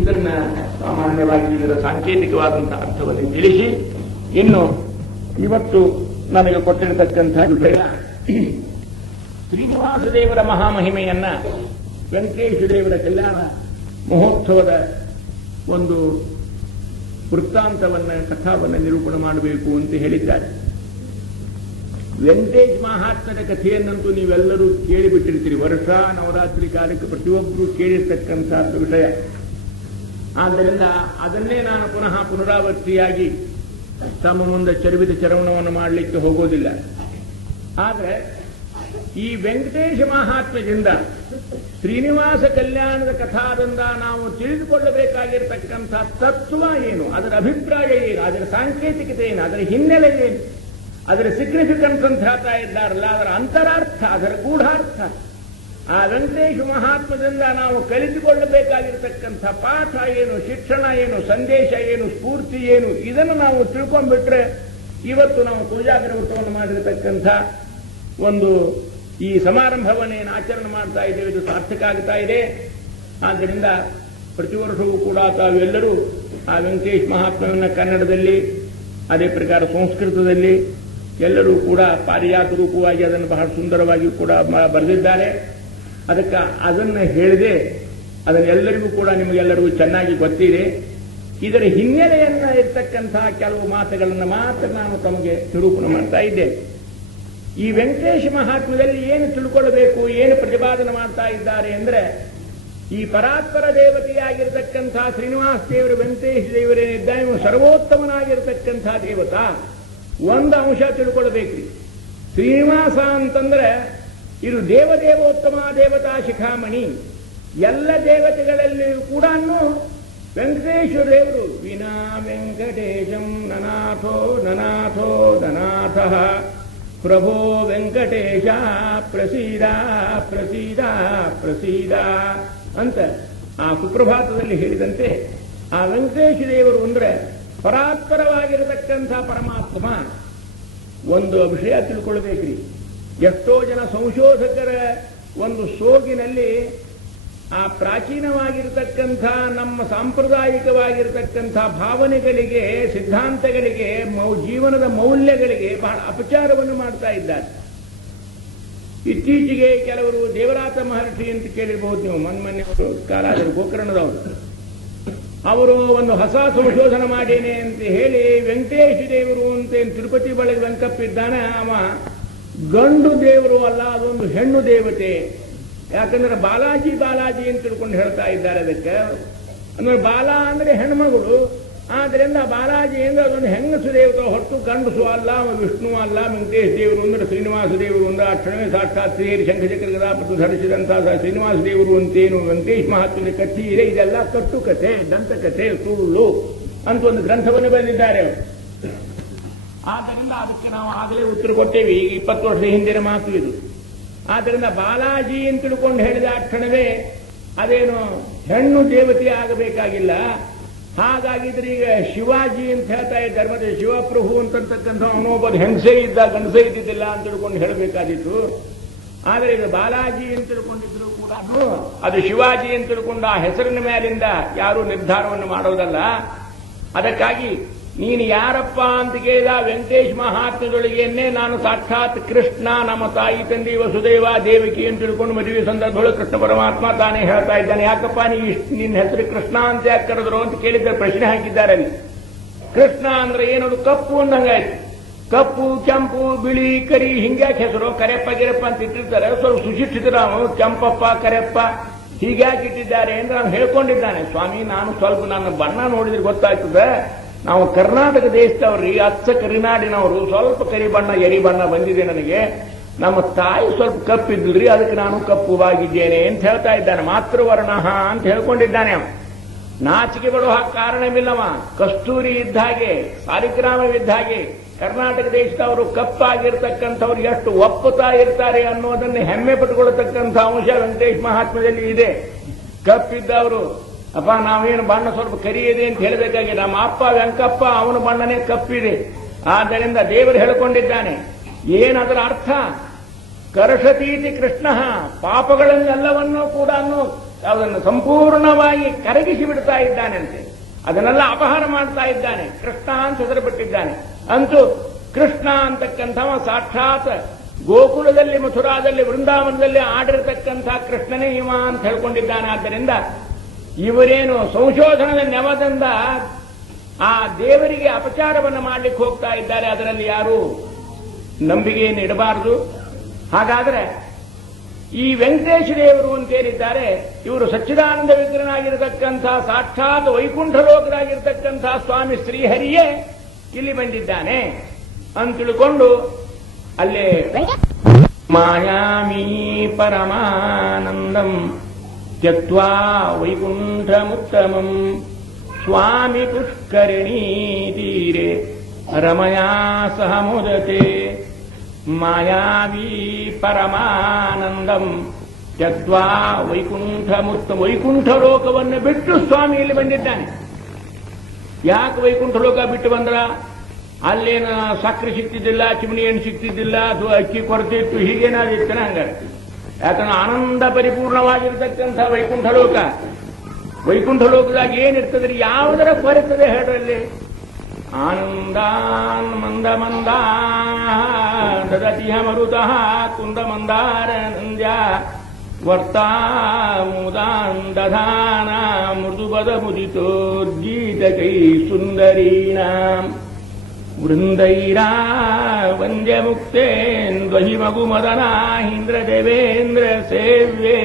ಇದನ್ನ ಸಾಮಾನ್ಯವಾಗಿ ಇದರ ಸಾಂಕೇತಿಕವಾದಂತಹ ಅರ್ಥವನ್ನು ತಿಳಿಸಿ, ಇನ್ನು ಇವತ್ತು ನನಗೆ ಕೊಟ್ಟಿರತಕ್ಕಂತಹ ವಿಷಯ ಶ್ರೀನಿವಾಸ ದೇವರ ಮಹಾಮಹಿಮೆಯನ್ನ ವೆಂಕಟೇಶ ದೇವರ ಕಲ್ಯಾಣ ಮಹೋತ್ಸವದ ಒಂದು ವೃತ್ತಾಂತವನ್ನ ಕಥಾವನ್ನ ನಿರೂಪಣೆ ಮಾಡಬೇಕು ಅಂತ ಹೇಳಿದ್ದಾರೆ. ವೆಂಕಟೇಶ್ ಮಹಾತ್ಮದ ಕಥೆಯನ್ನಂತೂ ನೀವೆಲ್ಲರೂ ಕೇಳಿಬಿಟ್ಟಿರ್ತೀರಿ. ವರ್ಷ ನವರಾತ್ರಿ ಕಾಲಕ್ಕೆ ಪ್ರತಿಯೊಬ್ಬರು ಕೇಳಿರ್ತಕ್ಕಂತಹ ವಿಷಯ. ಆದ್ದರಿಂದ ಅದನ್ನೇ ನಾನು ಪುನರಾವರ್ತಿಯಾಗಿ ತಮ್ಮ ಮುಂದೆ ಚರ್ವಿದ ಚರವಣವನ್ನು ಮಾಡಲಿಕ್ಕೆ ಹೋಗೋದಿಲ್ಲ. ಆದರೆ ಈ ವೆಂಕಟೇಶ ಮಹಾತ್ಮ್ಯದಿಂದ ಶ್ರೀನಿವಾಸ ಕಲ್ಯಾಣದ ಕಥಾದಿಂದ ನಾವು ತಿಳಿದುಕೊಳ್ಳಬೇಕಾಗಿರತಕ್ಕಂಥ ತತ್ವ ಏನು, ಅದರ ಅಭಿಪ್ರಾಯ ಏನು, ಅದರ ಸಾಂಕೇತಿಕತೆ ಏನು, ಅದರ ಹಿನ್ನೆಲೆ ಏನು, ಅದರ ಸಿಗ್ನಿಫಿಕೆನ್ಸ್ ಅಂತ ಹೇಳ್ತಾ ಇದ್ದಾರಲ್ಲ, ಅದರ ಅಂತರಾರ್ಥ, ಅದರ ಗೂಢಾರ್ಥ, ಆ ವೆಂಕಟೇಶ ಮಹಾತ್ಮದಿಂದ ನಾವು ಕಲಿತುಕೊಳ್ಳಬೇಕಾಗಿರತಕ್ಕಂಥ ಪಾಠ ಏನು, ಶಿಕ್ಷಣ ಏನು, ಸಂದೇಶ ಏನು, ಸ್ಫೂರ್ತಿ ಏನು, ಇದನ್ನು ನಾವು ತಿಳ್ಕೊಂಡ್ಬಿಟ್ರೆ ಇವತ್ತು ನಾವು ಪೂಜಾಗ್ರ ವ್ರತವನ್ನು ಮಾಡಿರತಕ್ಕಂಥ ಒಂದು ಈ ಸಮಾರಂಭವನ್ನೇನು ಆಚರಣೆ ಮಾಡ್ತಾ ಇದ್ದೇವೆ ಇದು ಸಾರ್ಥಕ ಆಗ್ತಾ ಇದೆ. ಆದ್ದರಿಂದ ಪ್ರತಿ ವರ್ಷವೂ ಕೂಡ ತಾವೆಲ್ಲರೂ ಆ ವೆಂಕಟೇಶ ಮಹಾತ್ಮವನ್ನು ಕನ್ನಡದಲ್ಲಿ, ಅದೇ ಪ್ರಕಾರ ಸಂಸ್ಕೃತದಲ್ಲಿ ಎಲ್ಲರೂ ಕೂಡ ಪಾರಿಜಾತ ರೂಪವಾಗಿ ಅದನ್ನು ಬಹಳ ಸುಂದರವಾಗಿ ಕೂಡ ಬರೆದಿದ್ದಾರೆ. ಅದಕ್ಕೆ ಅದನ್ನು ಹೇಳಿದೆ, ಅದನ್ನೆಲ್ಲರಿಗೂ ಕೂಡ ನಿಮಗೆಲ್ಲರಿಗೂ ಚೆನ್ನಾಗಿ ಗೊತ್ತಿದೆ. ಇದರ ಹಿನ್ನೆಲೆಯನ್ನ ಇರ್ತಕ್ಕಂತಹ ಕೆಲವು ಮಾತುಗಳನ್ನು ಮಾತ್ರ ನಾನು ತಮಗೆ ನಿರೂಪಣೆ ಮಾಡ್ತಾ ಇದ್ದೇನೆ. ಈ ವೆಂಕಟೇಶ ಮಹಾತ್ಮದಲ್ಲಿ ಏನು ತಿಳ್ಕೊಳ್ಳಬೇಕು, ಏನು ಪ್ರತಿಪಾದನೆ ಮಾಡ್ತಾ ಇದ್ದಾರೆ ಅಂದರೆ, ಈ ಪರಾತ್ಪರ ದೇವತೆಯಾಗಿರ್ತಕ್ಕಂತಹ ಶ್ರೀನಿವಾಸ ದೇವರು ವೆಂಕಟೇಶ ದೇವರೇನಿದ್ದಾನೆ ಇವನು ಸರ್ವೋತ್ತಮನಾಗಿರ್ತಕ್ಕಂತಹ ದೇವತಾ. ಒಂದು ಅಂಶ ತಿಳ್ಕೊಳ್ಬೇಕ್ರಿ, ಶ್ರೀನಿವಾಸ ಅಂತಂದ್ರೆ ಇದು ದೇವದೇವೋತ್ತಮ ದೇವತಾ ಶಿಖಾಮಣಿ. ಎಲ್ಲ ದೇವತೆಗಳಲ್ಲಿಯೂ ಕೂಡ ವೆಂಕಟೇಶ್ವರ ದೇವರು ವಿನಾ ವೆಂಕಟೇಶಂ ನನಾಥೋ ನನಾಥೋ ನನಾಥ ಪ್ರಭೋ ವೆಂಕಟೇಶ ಪ್ರಸೀದ ಪ್ರಸೀದ ಪ್ರಸೀದ ಅಂತ ಆ ಸುಪ್ರಭಾತದಲ್ಲಿ ಹೇಳಿದಂತೆ ಆ ವೆಂಕಟೇಶ ದೇವರು ಅಂದ್ರೆ ಪರಾತ್ಪರವಾಗಿರತಕ್ಕಂಥ ಪರಮಾತ್ಮ. ಒಂದು ವಿಷಯ ತಿಳ್ಕೊಳ್ಬೇಕ್ರಿ, ಎಷ್ಟೋ ಜನ ಸಂಶೋಧಕರ ಒಂದು ಸೋಗಿನಲ್ಲಿ ಆ ಪ್ರಾಚೀನವಾಗಿರತಕ್ಕಂಥ ನಮ್ಮ ಸಾಂಪ್ರದಾಯಿಕವಾಗಿರತಕ್ಕಂಥ ಭಾವನೆಗಳಿಗೆ, ಸಿದ್ಧಾಂತಗಳಿಗೆ, ಜೀವನದ ಮೌಲ್ಯಗಳಿಗೆ ಬಹಳ ಅಪಚಾರವನ್ನು ಮಾಡ್ತಾ ಇದ್ದಾರೆ. ಇತ್ತೀಚೆಗೆ ಕೆಲವರು ದೇವರಾತ ಮಹರ್ಷಿ ಅಂತ ಕೇಳಿರಬಹುದು ನೀವು, ಮೊನ್ನೆ ಕಾಲಾದರು ಗೋಕರ್ಣದವರು, ಅವರು ಒಂದು ಹೊಸ ಸಂಶೋಧನೆ ಮಾಡೇನೆ ಅಂತ ಹೇಳಿ ವೆಂಕಟೇಶ ದೇವರು ಅಂತ ತಿರುಪತಿ ಬಳಿ ವೆಂಕಪ್ಪಿದ್ದಾನೆ, ಅವ ಗಂಡು ದೇವರು ಅಲ್ಲ, ಅದೊಂದು ಹೆಣ್ಣು ದೇವತೆ. ಯಾಕಂದ್ರೆ ಬಾಲಾಜಿ ಬಾಲಾಜಿ ಅಂತ ತಿಳ್ಕೊಂಡು ಹೇಳ್ತಾ ಇದ್ದಾರೆ. ಅದಕ್ಕೆ ಅಂದ್ರೆ ಬಾಲ ಅಂದ್ರೆ ಹೆಣ್ಮಗಳು, ಆದ್ರಿಂದ ಬಾಲಾಜಿ ಅಂದ್ರೆ ಅದೊಂದು ಹೆಂಗಸು ದೇವತೆ ಹೊರತು ಗಂಡಸು ಅಲ್ಲ, ವಿಷ್ಣು ಅಲ್ಲ. ವೆಂಕಟೇಶ ದೇವರು ಅಂದ್ರೆ ಶ್ರೀನಿವಾಸ ದೇವರು ಅಂದ್ರೆ ಆ ಕ್ಷಣವೇ ಸಾಕ್ಷಾತ್ ಶ್ರೀ ಶಂಖಚಕ್ರ ಗದಾಪಟ್ಟು ಧರಿಸಿದಂತಹ ಶ್ರೀನಿವಾಸ ದೇವರು ಅಂತೇನು ವೆಂಕಟೇಶ ಮಹಾತ್ಮದ ಕಥೆ ಇದೆ. ಇದೆಲ್ಲ ಕಟ್ಟುಕತೆ, ದಂತಕಥೆ, ಸುಳ್ಳು ಅಂತ ಒಂದು ಗ್ರಂಥವನ್ನು ಬರೆದಿದ್ದಾರೆ ಅವರು. ಆದ್ದರಿಂದ ಅದಕ್ಕೆ ನಾವು ಆಗಲೇ ಉತ್ತರ ಕೊಟ್ಟೇವಿ, ಈಗ 20 ವರ್ಷದ ಹಿಂದಿನ ಮಾತು ಇದು. ಆದ್ದರಿಂದ ಬಾಲಾಜಿ ಅಂತ ತಿಳ್ಕೊಂಡು ಹೇಳಿದ ಕ್ಷಣವೇ ಅದೇನು ಹೆಣ್ಣು ದೇವತೆ ಆಗಬೇಕಾಗಿಲ್ಲ. ಹಾಗಾಗಿದ್ರೆ ಈಗ ಶಿವಾಜಿ ಅಂತ ಹೇಳ್ತಾ ಇದ್ದಾರೆ, ಮತ್ತೆ ಶಿವಪ್ರಭು ಅಂತಕ್ಕಂಥ ಅವನೊಬ್ಬ ಹೆಂಗಸೇ ಇದ್ದ, ಗಂಡಸೇ ಇದ್ದಿದ್ದಿಲ್ಲ ಅಂತ ತಿಳ್ಕೊಂಡು ಹೇಳಬೇಕಾದಿತ್ತು. ಆದರೆ ಈಗ ಬಾಲಾಜಿ ಅಂತ ತಿಳ್ಕೊಂಡಿದ್ರು ಕೂಡ ಅದು ಶಿವಾಜಿ ಅಂತ ತಿಳ್ಕೊಂಡು ಆ ಹೆಸರಿನ ಮೇಲಿಂದ ಯಾರೂ ನಿರ್ಧಾರವನ್ನು ಮಾಡೋದಲ್ಲ. ಅದಕ್ಕಾಗಿ ನೀನು ಯಾರಪ್ಪ ಅಂತ ಕೇಳಿದ ವೆಂಕಟೇಶ ಮಹಾತ್ಮದೊಳಗೆಯನ್ನೇ ನಾನು ಸಾಕ್ಷಾತ್ ಕೃಷ್ಣ, ನಮ್ಮ ತಾಯಿ ತಂದೆ ವಸುದೇವ ದೇವಕಿ ಅಂತ ತಿಳ್ಕೊಂಡು ಮದುವೆ ಸಂದರ್ಭದೊಳಗೆ ಕೃಷ್ಣ ಪರಮಾತ್ಮ ತಾನೇ ಹೇಳ್ತಾ ಇದ್ದಾನೆ. ಯಾಕಪ್ಪ ನಿನ್ನ ಹೆಸರು ಕೃಷ್ಣ ಅಂತ ಯಾಕೆ ಕರೆದ್ರು ಅಂತ ಕೇಳಿದ್ರೆ ಪ್ರಶ್ನೆ ಹಾಕಿದ್ದಾರೆ ಅಲ್ಲಿ. ಕೃಷ್ಣ ಅಂದ್ರೆ ಏನದು ಕಪ್ಪು ಅಂದಂಗಾಯ್ತು. ಕಪ್ಪು, ಕೆಂಪು, ಬಿಳಿ, ಕರಿ ಹಿಂಗ್ಯಾಕೆ ಹೆಸರು? ಕರೆಪ್ಪ ಗಿರಪ್ಪ ಅಂತ ಇಟ್ಟಿರ್ತಾರೆ. ಸ್ವಲ್ಪ ಸುಶಿಕ್ಷಿತರು ನಾವು, ಕೆಂಪಪ್ಪ ಕರೆಪ್ಪ ಹೀಗ್ಯಾಕೆ ಇಟ್ಟಿದ್ದಾರೆ ಅಂದ್ರೆ ನಾನು ಹೇಳ್ಕೊಂಡಿದ್ದಾನೆ. ಸ್ವಾಮಿ, ನಾನು ಸ್ವಲ್ಪ ನನ್ನ ಬಣ್ಣ ನೋಡಿದ್ರೆ ಗೊತ್ತಾಗ್ತದೆ, ನಾವು ಕರ್ನಾಟಕ ದೇಶದವ್ರಿ, ಅಚ್ಚ ಕರಿನಾಡಿನವರು, ಸ್ವಲ್ಪ ಕರಿ ಬಣ್ಣ ಎರಿ ಬಣ್ಣ ಬಂದಿದೆ ನನಗೆ. ನಮ್ಮ ತಾಯಿ ಸ್ವಲ್ಪ ಕಪ್ಪಿದ್ರಿ, ಅದಕ್ಕೆ ನಾನು ಕಪ್ಪುವಾಗಿದ್ದೇನೆ ಅಂತ ಹೇಳ್ತಾ ಇದ್ದಾನೆ. ಮಾತೃವರ್ಣ ಅಂತ ಹೇಳ್ಕೊಂಡಿದ್ದಾನೆ ಅವ. ನಾಚಿಕೆ ಬಿಡುವ ಕಾರಣವಿಲ್ಲವ. ಕಸ್ತೂರಿ ಇದ್ದ ಹಾಗೆ, ಸಾಲಿಗ್ರಾಮವಿದ್ದ ಹಾಗೆ ಕರ್ನಾಟಕ ದೇಶದವರು ಕಪ್ಪಾಗಿರ್ತಕ್ಕಂಥವ್ರು ಎಷ್ಟು ಒಪ್ಪುತ್ತಾ ಇರ್ತಾರೆ ಅನ್ನೋದನ್ನು ಹೆಮ್ಮೆ ಪಟ್ಟುಕೊಳ್ಳತಕ್ಕಂಥ ಅಂಶ ವೆಂಕಟೇಶ ಮಹಾತ್ಮದಲ್ಲಿ ಇದೆ. ಕಪ್ಪಿದ್ದವರು ಅಪ್ಪ ನಾವೇನು ಬಣ್ಣ ಸ್ವಲ್ಪ ಕರಿ ಇದೆ ಅಂತ ಹೇಳಬೇಕಾಗಿ, ನಮ್ಮ ಅಪ್ಪ ವೆಂಕಪ್ಪ ಅವನ ಬಣ್ಣನೇ ಕಪ್ಪಿದೆ. ಆದ್ದರಿಂದ ದೇವರು ಹೇಳಿಕೊಂಡಿದ್ದಾನೆ. ಏನದರ ಅರ್ಥ? ಕರ್ಷತೀತಿ ಕೃಷ್ಣ ಪಾಪಗಳನ್ನೆಲ್ಲವನ್ನೂ ಕೂಡ ಅದನ್ನು ಸಂಪೂರ್ಣವಾಗಿ ಕರಗಿಸಿ ಬಿಡ್ತಾ ಇದ್ದಾನಂತೆ. ಅದನ್ನೆಲ್ಲ ಅಪಹಾರ ಮಾಡ್ತಾ ಇದ್ದಾನೆ. ಕೃಷ್ಣ ಅಂತ ಹೆಸರುಪಟ್ಟಿದ್ದಾನೆ. ಅಂತೂ ಕೃಷ್ಣ ಅಂತಕ್ಕಂಥವ ಸಾಕ್ಷಾತ್ ಗೋಕುಲದಲ್ಲಿ, ಮಥುರಾದಲ್ಲಿ, ವೃಂದಾವನದಲ್ಲಿ ಆಡಿರತಕ್ಕಂಥ ಕೃಷ್ಣನೇ ಇವ ಅಂತ ಹೇಳ್ಕೊಂಡಿದ್ದಾನೆ. ಆದ್ದರಿಂದ ಇವರೇನು ಸಂಶೋಧನದ ನೆವದಿಂದ ಆ ದೇವರಿಗೆ ಅಪಚಾರವನ್ನು ಮಾಡಲಿಕ್ಕೆ ಹೋಗ್ತಾ ಇದ್ದಾರೆ. ಅದರಲ್ಲಿ ಯಾರು ನಂಬಿಕೆಯನ್ನು ಇಡಬಾರದು. ಹಾಗಾದ್ರೆ ಈ ವೆಂಕಟೇಶ ದೇವರು ಅಂತೇನಿದ್ದಾರೆ, ಇವರು ಸಚ್ಚಿದಾನಂದ ವಿಗ್ರಹನಾಗಿರತಕ್ಕಂಥ ಸಾಕ್ಷಾತ್ ವೈಕುಂಠ ಲೋಕರಾಗಿರ್ತಕ್ಕಂಥ ಸ್ವಾಮಿ ಶ್ರೀಹರಿಯೇ ಇಲ್ಲಿ ಬಂದಿದ್ದಾನೆ ಅಂತ ತಿಳ್ಕೊಂಡು ಅಲ್ಲೇ ಮಾಯಾಮೀ ಪರಮಾನಂದಂ ತ್ಯಕ್ತ್ವಾ ವೈಕುಂಠಮುತ್ತಮಂ ಸ್ವಾಮಿ ಪುಷ್ಕರಿಣೀ ತೀರೆ ರಮಯಾ ಸಹ ಮುದತೆ. ಮಾಯಾವೀ ಪರಮಾನಂದಂ ತ್ಯಕ್ತ್ವಾ ವೈಕುಂಠಮುತ್ತಮ, ವೈಕುಂಠ ಲೋಕವನ್ನು ಬಿಟ್ಟು ಸ್ವಾಮಿ ಇಲ್ಲಿ ಬಂದಿದ್ದಾನೆ. ಯಾಕೆ ವೈಕುಂಠ ಲೋಕ ಬಿಟ್ಟು ಬಂದ್ರ? ಅಲ್ಲೇನ ಸಕ್ಕರೆ ಸಿಕ್ತಿದ್ದಿಲ್ಲ, ಚಿಮಣಿ ಏನು ಸಿಕ್ತಿದ್ದಿಲ್ಲ, ಅಥವಾ ಅಕ್ಕಿ ಕೊರತೆ ಇತ್ತು, ಹೀಗೇನಾದಿತ್ತನ ಹಂಗಾರೆ. ಯಾಕಂದ್ರೆ ಆನಂದ ಪರಿಪೂರ್ಣವಾಗಿರ್ತಕ್ಕಂಥ ವೈಕುಂಠ ಲೋಕ. ವೈಕುಂಠ ಲೋಕದಾಗ ಏನಿರ್ತದ್ರಿ? ಯಾವುದರ ಕೊರತದೆ ಹೇಳ್ರಲ್ಲಿ? ಆನಂದಾನ್ ಮಂದ ಮಂದ ದದತಿಹ ಮರುತಃ ಕುಂದ ಮಂದಾರ ನಂದ್ಯ ವರ್ತಾ ಮುದಾನ್ ದಧಾನ ಮೃದುಪದ ಮುದಿತೋದ್ಗೀತ ಕೈ ಸುಂದರೀಣಾಂ ವೃಂದೈರಾ ವಂದ್ಯ ಮುಕ್ತೇಂದ್ವಹಿ ಮಗು ಮದನಾಹೀಂದ್ರ ದೇವೇಂದ್ರ ಸೇವ್ಯೆ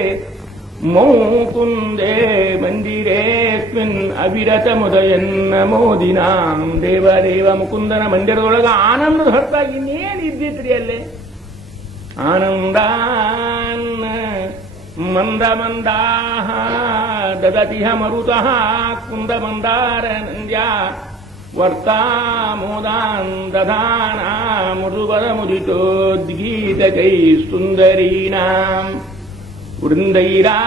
ಮೌಕುಂದೇ ಮಂದಿರೇಸ್ಮಿನ್ ಅವಿರತ ಮುದಯನ್ನ ಮೋದಿನಾಂ. ದೇವದೇವ ಮುಕುಂದನ ಮಂದಿರದೊಳಗ ಆನಂದದ ಹೊರತಾಗಿ ಇನ್ನೇನು ಇದ್ದಿತ್ರಿ ಅಲ್ಲಿ? ಆನಂದಾನ್ ಮಂದ ಮಂದಾಹ ದದತಿಹ ಮರುತಃ ಕುಂದ ಮಂದಾರ ನಂದ್ಯ ವರ್ತಾ ಮೋದಾನ್ ದಧಾನ ಮೃದುಬಲ ಮುದಿತೋದ್ಗೀತ ಕೈ ಸುಂದರೀಣಾಂ ವೃಂದೈರಾ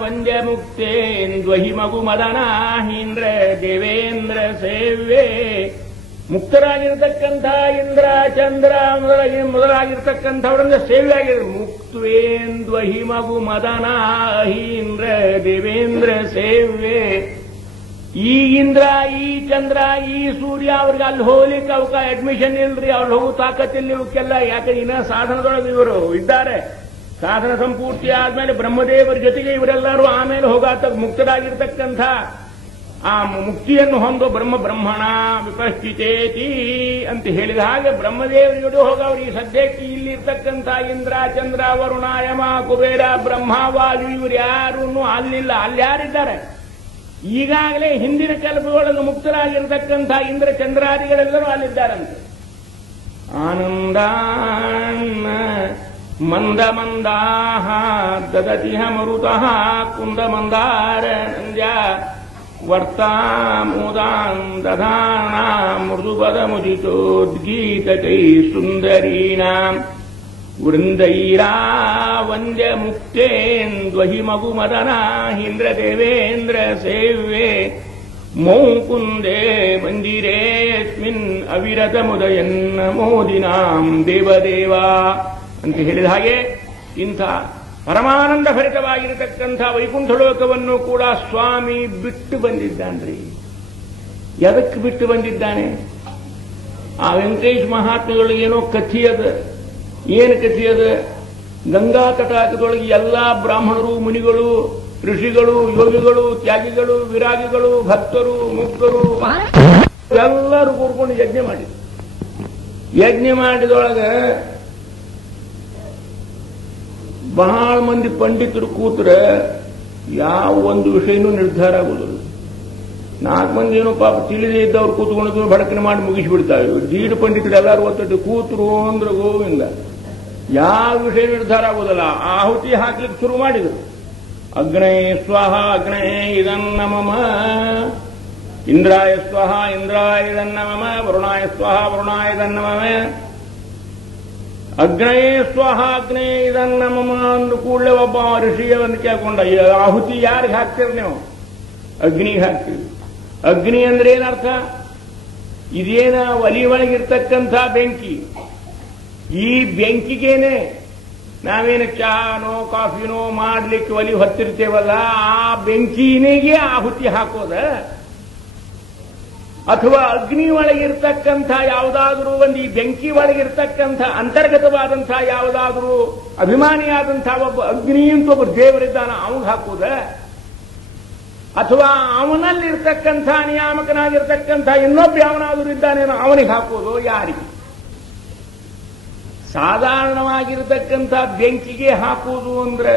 ವಂದ್ಯ ಮುಕ್ತೇಂದ್ವಹಿ ಮಗು ಮದನಾಹೀಂದ್ರ ದೇವೇಂದ್ರ ಸೇವ್ಯೆ. ಮುಕ್ತರಾಗಿರ್ತಕ್ಕಂಥ ಇಂದ್ರ ಚಂದ್ರ ಮೊದಲಾಗಿರ್ತಕ್ಕಂಥವರಿಂದ ಸೇವೆ ಆಗಿದೆ. ಮುಕ್ತೇಂದ್ವಹಿ ಮಗು ಮದನಾಹೀಂದ್ರ ದೇವೇಂದ್ರ ಸೇವ್ಯೆ. ಈ ಇಂದ್ರ, ಈ ಚಂದ್ರ, ಈ ಸೂರ್ಯ ಅವ್ರಿಗೆ ಅಲ್ಲಿ ಹೋಗ್ಲಿಕ್ಕೆ ಅವಕ್ಕ ಅಡ್ಮಿಷನ್ ಇಲ್ರಿ, ಅವ್ರು ಹೋಗೋ ತಾಕತ್ತಿಲ್ಲ ಇವಕ್ಕೆಲ್ಲ. ಯಾಕೆ ಇನ್ನ ಸಾಧನದೊಳಗೆ ಇವರು ಇದ್ದಾರೆ. ಸಾಧನ ಸಂಪೂರ್ತಿ ಆದ್ಮೇಲೆ ಬ್ರಹ್ಮದೇವರ ಜೊತೆಗೆ ಇವರೆಲ್ಲರೂ ಆಮೇಲೆ ಹೋಗಾತ ಮುಕ್ತರಾಗಿರ್ತಕ್ಕಂಥ ಆ ಮುಕ್ತಿಯನ್ನು ಹೊಂದೋ ಬ್ರಹ್ಮಣ ವಿಪಶ್ಚಿತೇತಿ ಅಂತ ಹೇಳಿದ ಹಾಗೆ ಬ್ರಹ್ಮದೇವರ ಜೊತೆ ಹೋಗವ್ರು. ಈ ಸದ್ಯಕ್ಕೆ ಇಲ್ಲಿರ್ತಕ್ಕಂಥ ಇಂದ್ರ ಚಂದ್ರ ವರುಣ ಯಮ ಕುಬೇರ ಬ್ರಹ್ಮ ವಾಯು ಇವರು ಯಾರೂ ಅಲ್ಲಿಲ್ಲ. ಅಲ್ಲಿ ಯಾರಿದ್ದಾರೆ? ಈಗಾಗಲೇ ಹಿಂದಿನ ಕಲ್ಪದೊಳಗೆ ಮುಕ್ತರಾಗಿರ್ತಕ್ಕಂಥ ಇಂದ್ರ ಚಂದ್ರಾದಿಗಳೆಲ್ಲರೂ ಅಲ್ಲಿದ್ದಾರಂತೆ. ಆನಂದಾನ್ನ ಮಂದ ಮಂದಾಹ ದದತಿಹ ಮರುತಃ ಕುಂದ ಮಂದಾರ ನಂದ್ಯ ವರ್ತಾ ಮುದಾನ್ ದಧಾನ ಮೃದುಪದ ಮುದಿತೋದ್ಗೀತ ಕೈ ಸುಂದರೀಣಾಂ ವೃಂದೈರಾ ವಂದ್ಯ ಮುಕ್ತೇಂದ್ವಹಿ ಮಗು ಮದನಾಹೀಂದ್ರ ದೇವೇಂದ್ರ ಸೇವ್ಯೆ ಮೌಕುಂದೇ ಮಂದಿರೇಸ್ಮಿನ್ ಅವಿರತ ಮುದಯನ್ನ ಮೋದಿನಾಂ ದೇವದೇವ ಅಂತ ಹೇಳಿದ ಹಾಗೆ ಇಂಥ ಪರಮಾನಂದ ಭರಿತವಾಗಿರತಕ್ಕಂಥ ವೈಕುಂಠ ಲೋಕವನ್ನು ಕೂಡ ಸ್ವಾಮಿ ಬಿಟ್ಟು ಬಂದಿದ್ದಾನ್ರಿ. ಎದಕ್ಕೆ ಬಿಟ್ಟು ಬಂದಿದ್ದಾನೆ? ಆ ವೆಂಕಟೇಶ್ ಮಹಾತ್ಮೆಗಳಿಗೆ ಏನೋ ಕಥೆಯದ. ಏನು ಕಥೆಯದ? ಗಂಗಾ ತಟಾಕದೊಳಗೆ ಎಲ್ಲಾ ಬ್ರಾಹ್ಮಣರು, ಮುನಿಗಳು, ಋಷಿಗಳು, ಯೋಗಿಗಳು, ತ್ಯಾಗಿಗಳು, ವಿರಾಗಿಗಳು, ಭಕ್ತರು, ಮುಕ್ತರು ಎಲ್ಲರೂ ಕೂರ್ಕೊಂಡು ಯಜ್ಞ ಮಾಡಿದ್ರು. ಯಜ್ಞ ಮಾಡಿದೊಳಗೆ ಬಹಳ ಮಂದಿ ಪಂಡಿತರು ಕೂತ್ರೆ ಯಾವ ಒಂದು ವಿಷಯನೂ ನಿರ್ಧಾರ ಆಗುವುದಿಲ್ಲ. 4 ಮಂದಿ ಏನೋ ಪಾಪ ತಿಳಿದೇ ಇದ್ದವ್ರು ಕೂತ್ಕೊಂಡು ಭಡಕನೆ ಮಾಡಿ ಮುಗಿಸಿಬಿಡ್ತಾವೆ. ದೀಡ್ ಪಂಡಿತರು ಎಲ್ಲರೂ ಒತ್ತಟ್ಟು ಕೂತರು ಅಂದ್ರೆ ಗೋವಿಂದ ಯಾವ ವಿಷಯ ನಿರ್ಧಾರ ಆಗುವುದಿಲ್ಲ. ಆಹುತಿ ಹಾಕ್ಲಿಕ್ಕೆ ಶುರು ಮಾಡಿದರು. ಅಗ್ನೇ ಸ್ವಹ ಅಗ್ನೇ ಇದನ್ನ ಮಮ, ಇಂದ್ರಾಯ ಸ್ವಹ ಇಂದ್ರಾಯ ಇದನ್ನ ಮಮ, ವರುಣಾಯ ಸ್ವಹ ವರುಣಾಯ ಇದನ್ನ ಮಮ. ಅಗ್ನೇ ಸ್ವಹ ಅಗ್ನೇ ಇದನ್ನ ಮಮ ಅಂದ ಕೂಡಲೇ ಒಬ್ಬ ಋಷಿಯನ್ನು ಕೇಳ್ಕೊಂಡ, ಆಹುತಿ ಯಾರಿಗೆ ಹಾಕ್ತೀರಿ ನೀವು? ಅಗ್ನಿಗೆ ಹಾಕ್ತೀವಿ. ಅಗ್ನಿ ಅಂದ್ರೆ ಏನರ್ಥ? ಇದೇನ ಒಲಿ ಒಳಗಿರ್ತಕ್ಕಂಥ ಬೆಂಕಿ. ಈ ಬೆಂಕಿಗೇನೆ ನಾವೇನು ಚಹಾನೋ ಕಾಫಿನೋ ಮಾಡ್ಲಿಕ್ಕೆ ಒಲಿ ಹೊತ್ತಿರ್ತೇವಲ್ಲ, ಆ ಬೆಂಕಿನಿಗೆ ಆಹುತಿ ಹಾಕೋದ, ಅಥವಾ ಅಗ್ನಿ ಒಳಗಿರ್ತಕ್ಕಂಥ ಯಾವುದಾದ್ರೂ ಒಂದು ಈ ಬೆಂಕಿ ಒಳಗಿರ್ತಕ್ಕಂಥ ಅಂತರ್ಗತವಾದಂಥ ಯಾವುದಾದ್ರೂ ಅಭಿಮಾನಿಯಾದಂಥ ಒಬ್ಬ ಅಗ್ನಿ ಅಂತ ಒಬ್ಬ ದೇವರಿದ್ದಾನ ಅವನಿಗೆ ಹಾಕುವುದ, ಅಥವಾ ಅವನಲ್ಲಿರ್ತಕ್ಕಂಥ ನಿಯಾಮಕನಾಗಿರ್ತಕ್ಕಂಥ ಇನ್ನೊಬ್ಬ ಯಾವನಾದರೂ ಇದ್ದಾನೇನೋ ಅವನಿಗೆ ಹಾಕೋದು ಯಾರಿಗೆ? ಸಾಧಾರಣವಾಗಿರ್ತಕ್ಕಂಥ ಬೆಂಕಿಗೆ ಹಾಕುವುದು ಅಂದ್ರೆ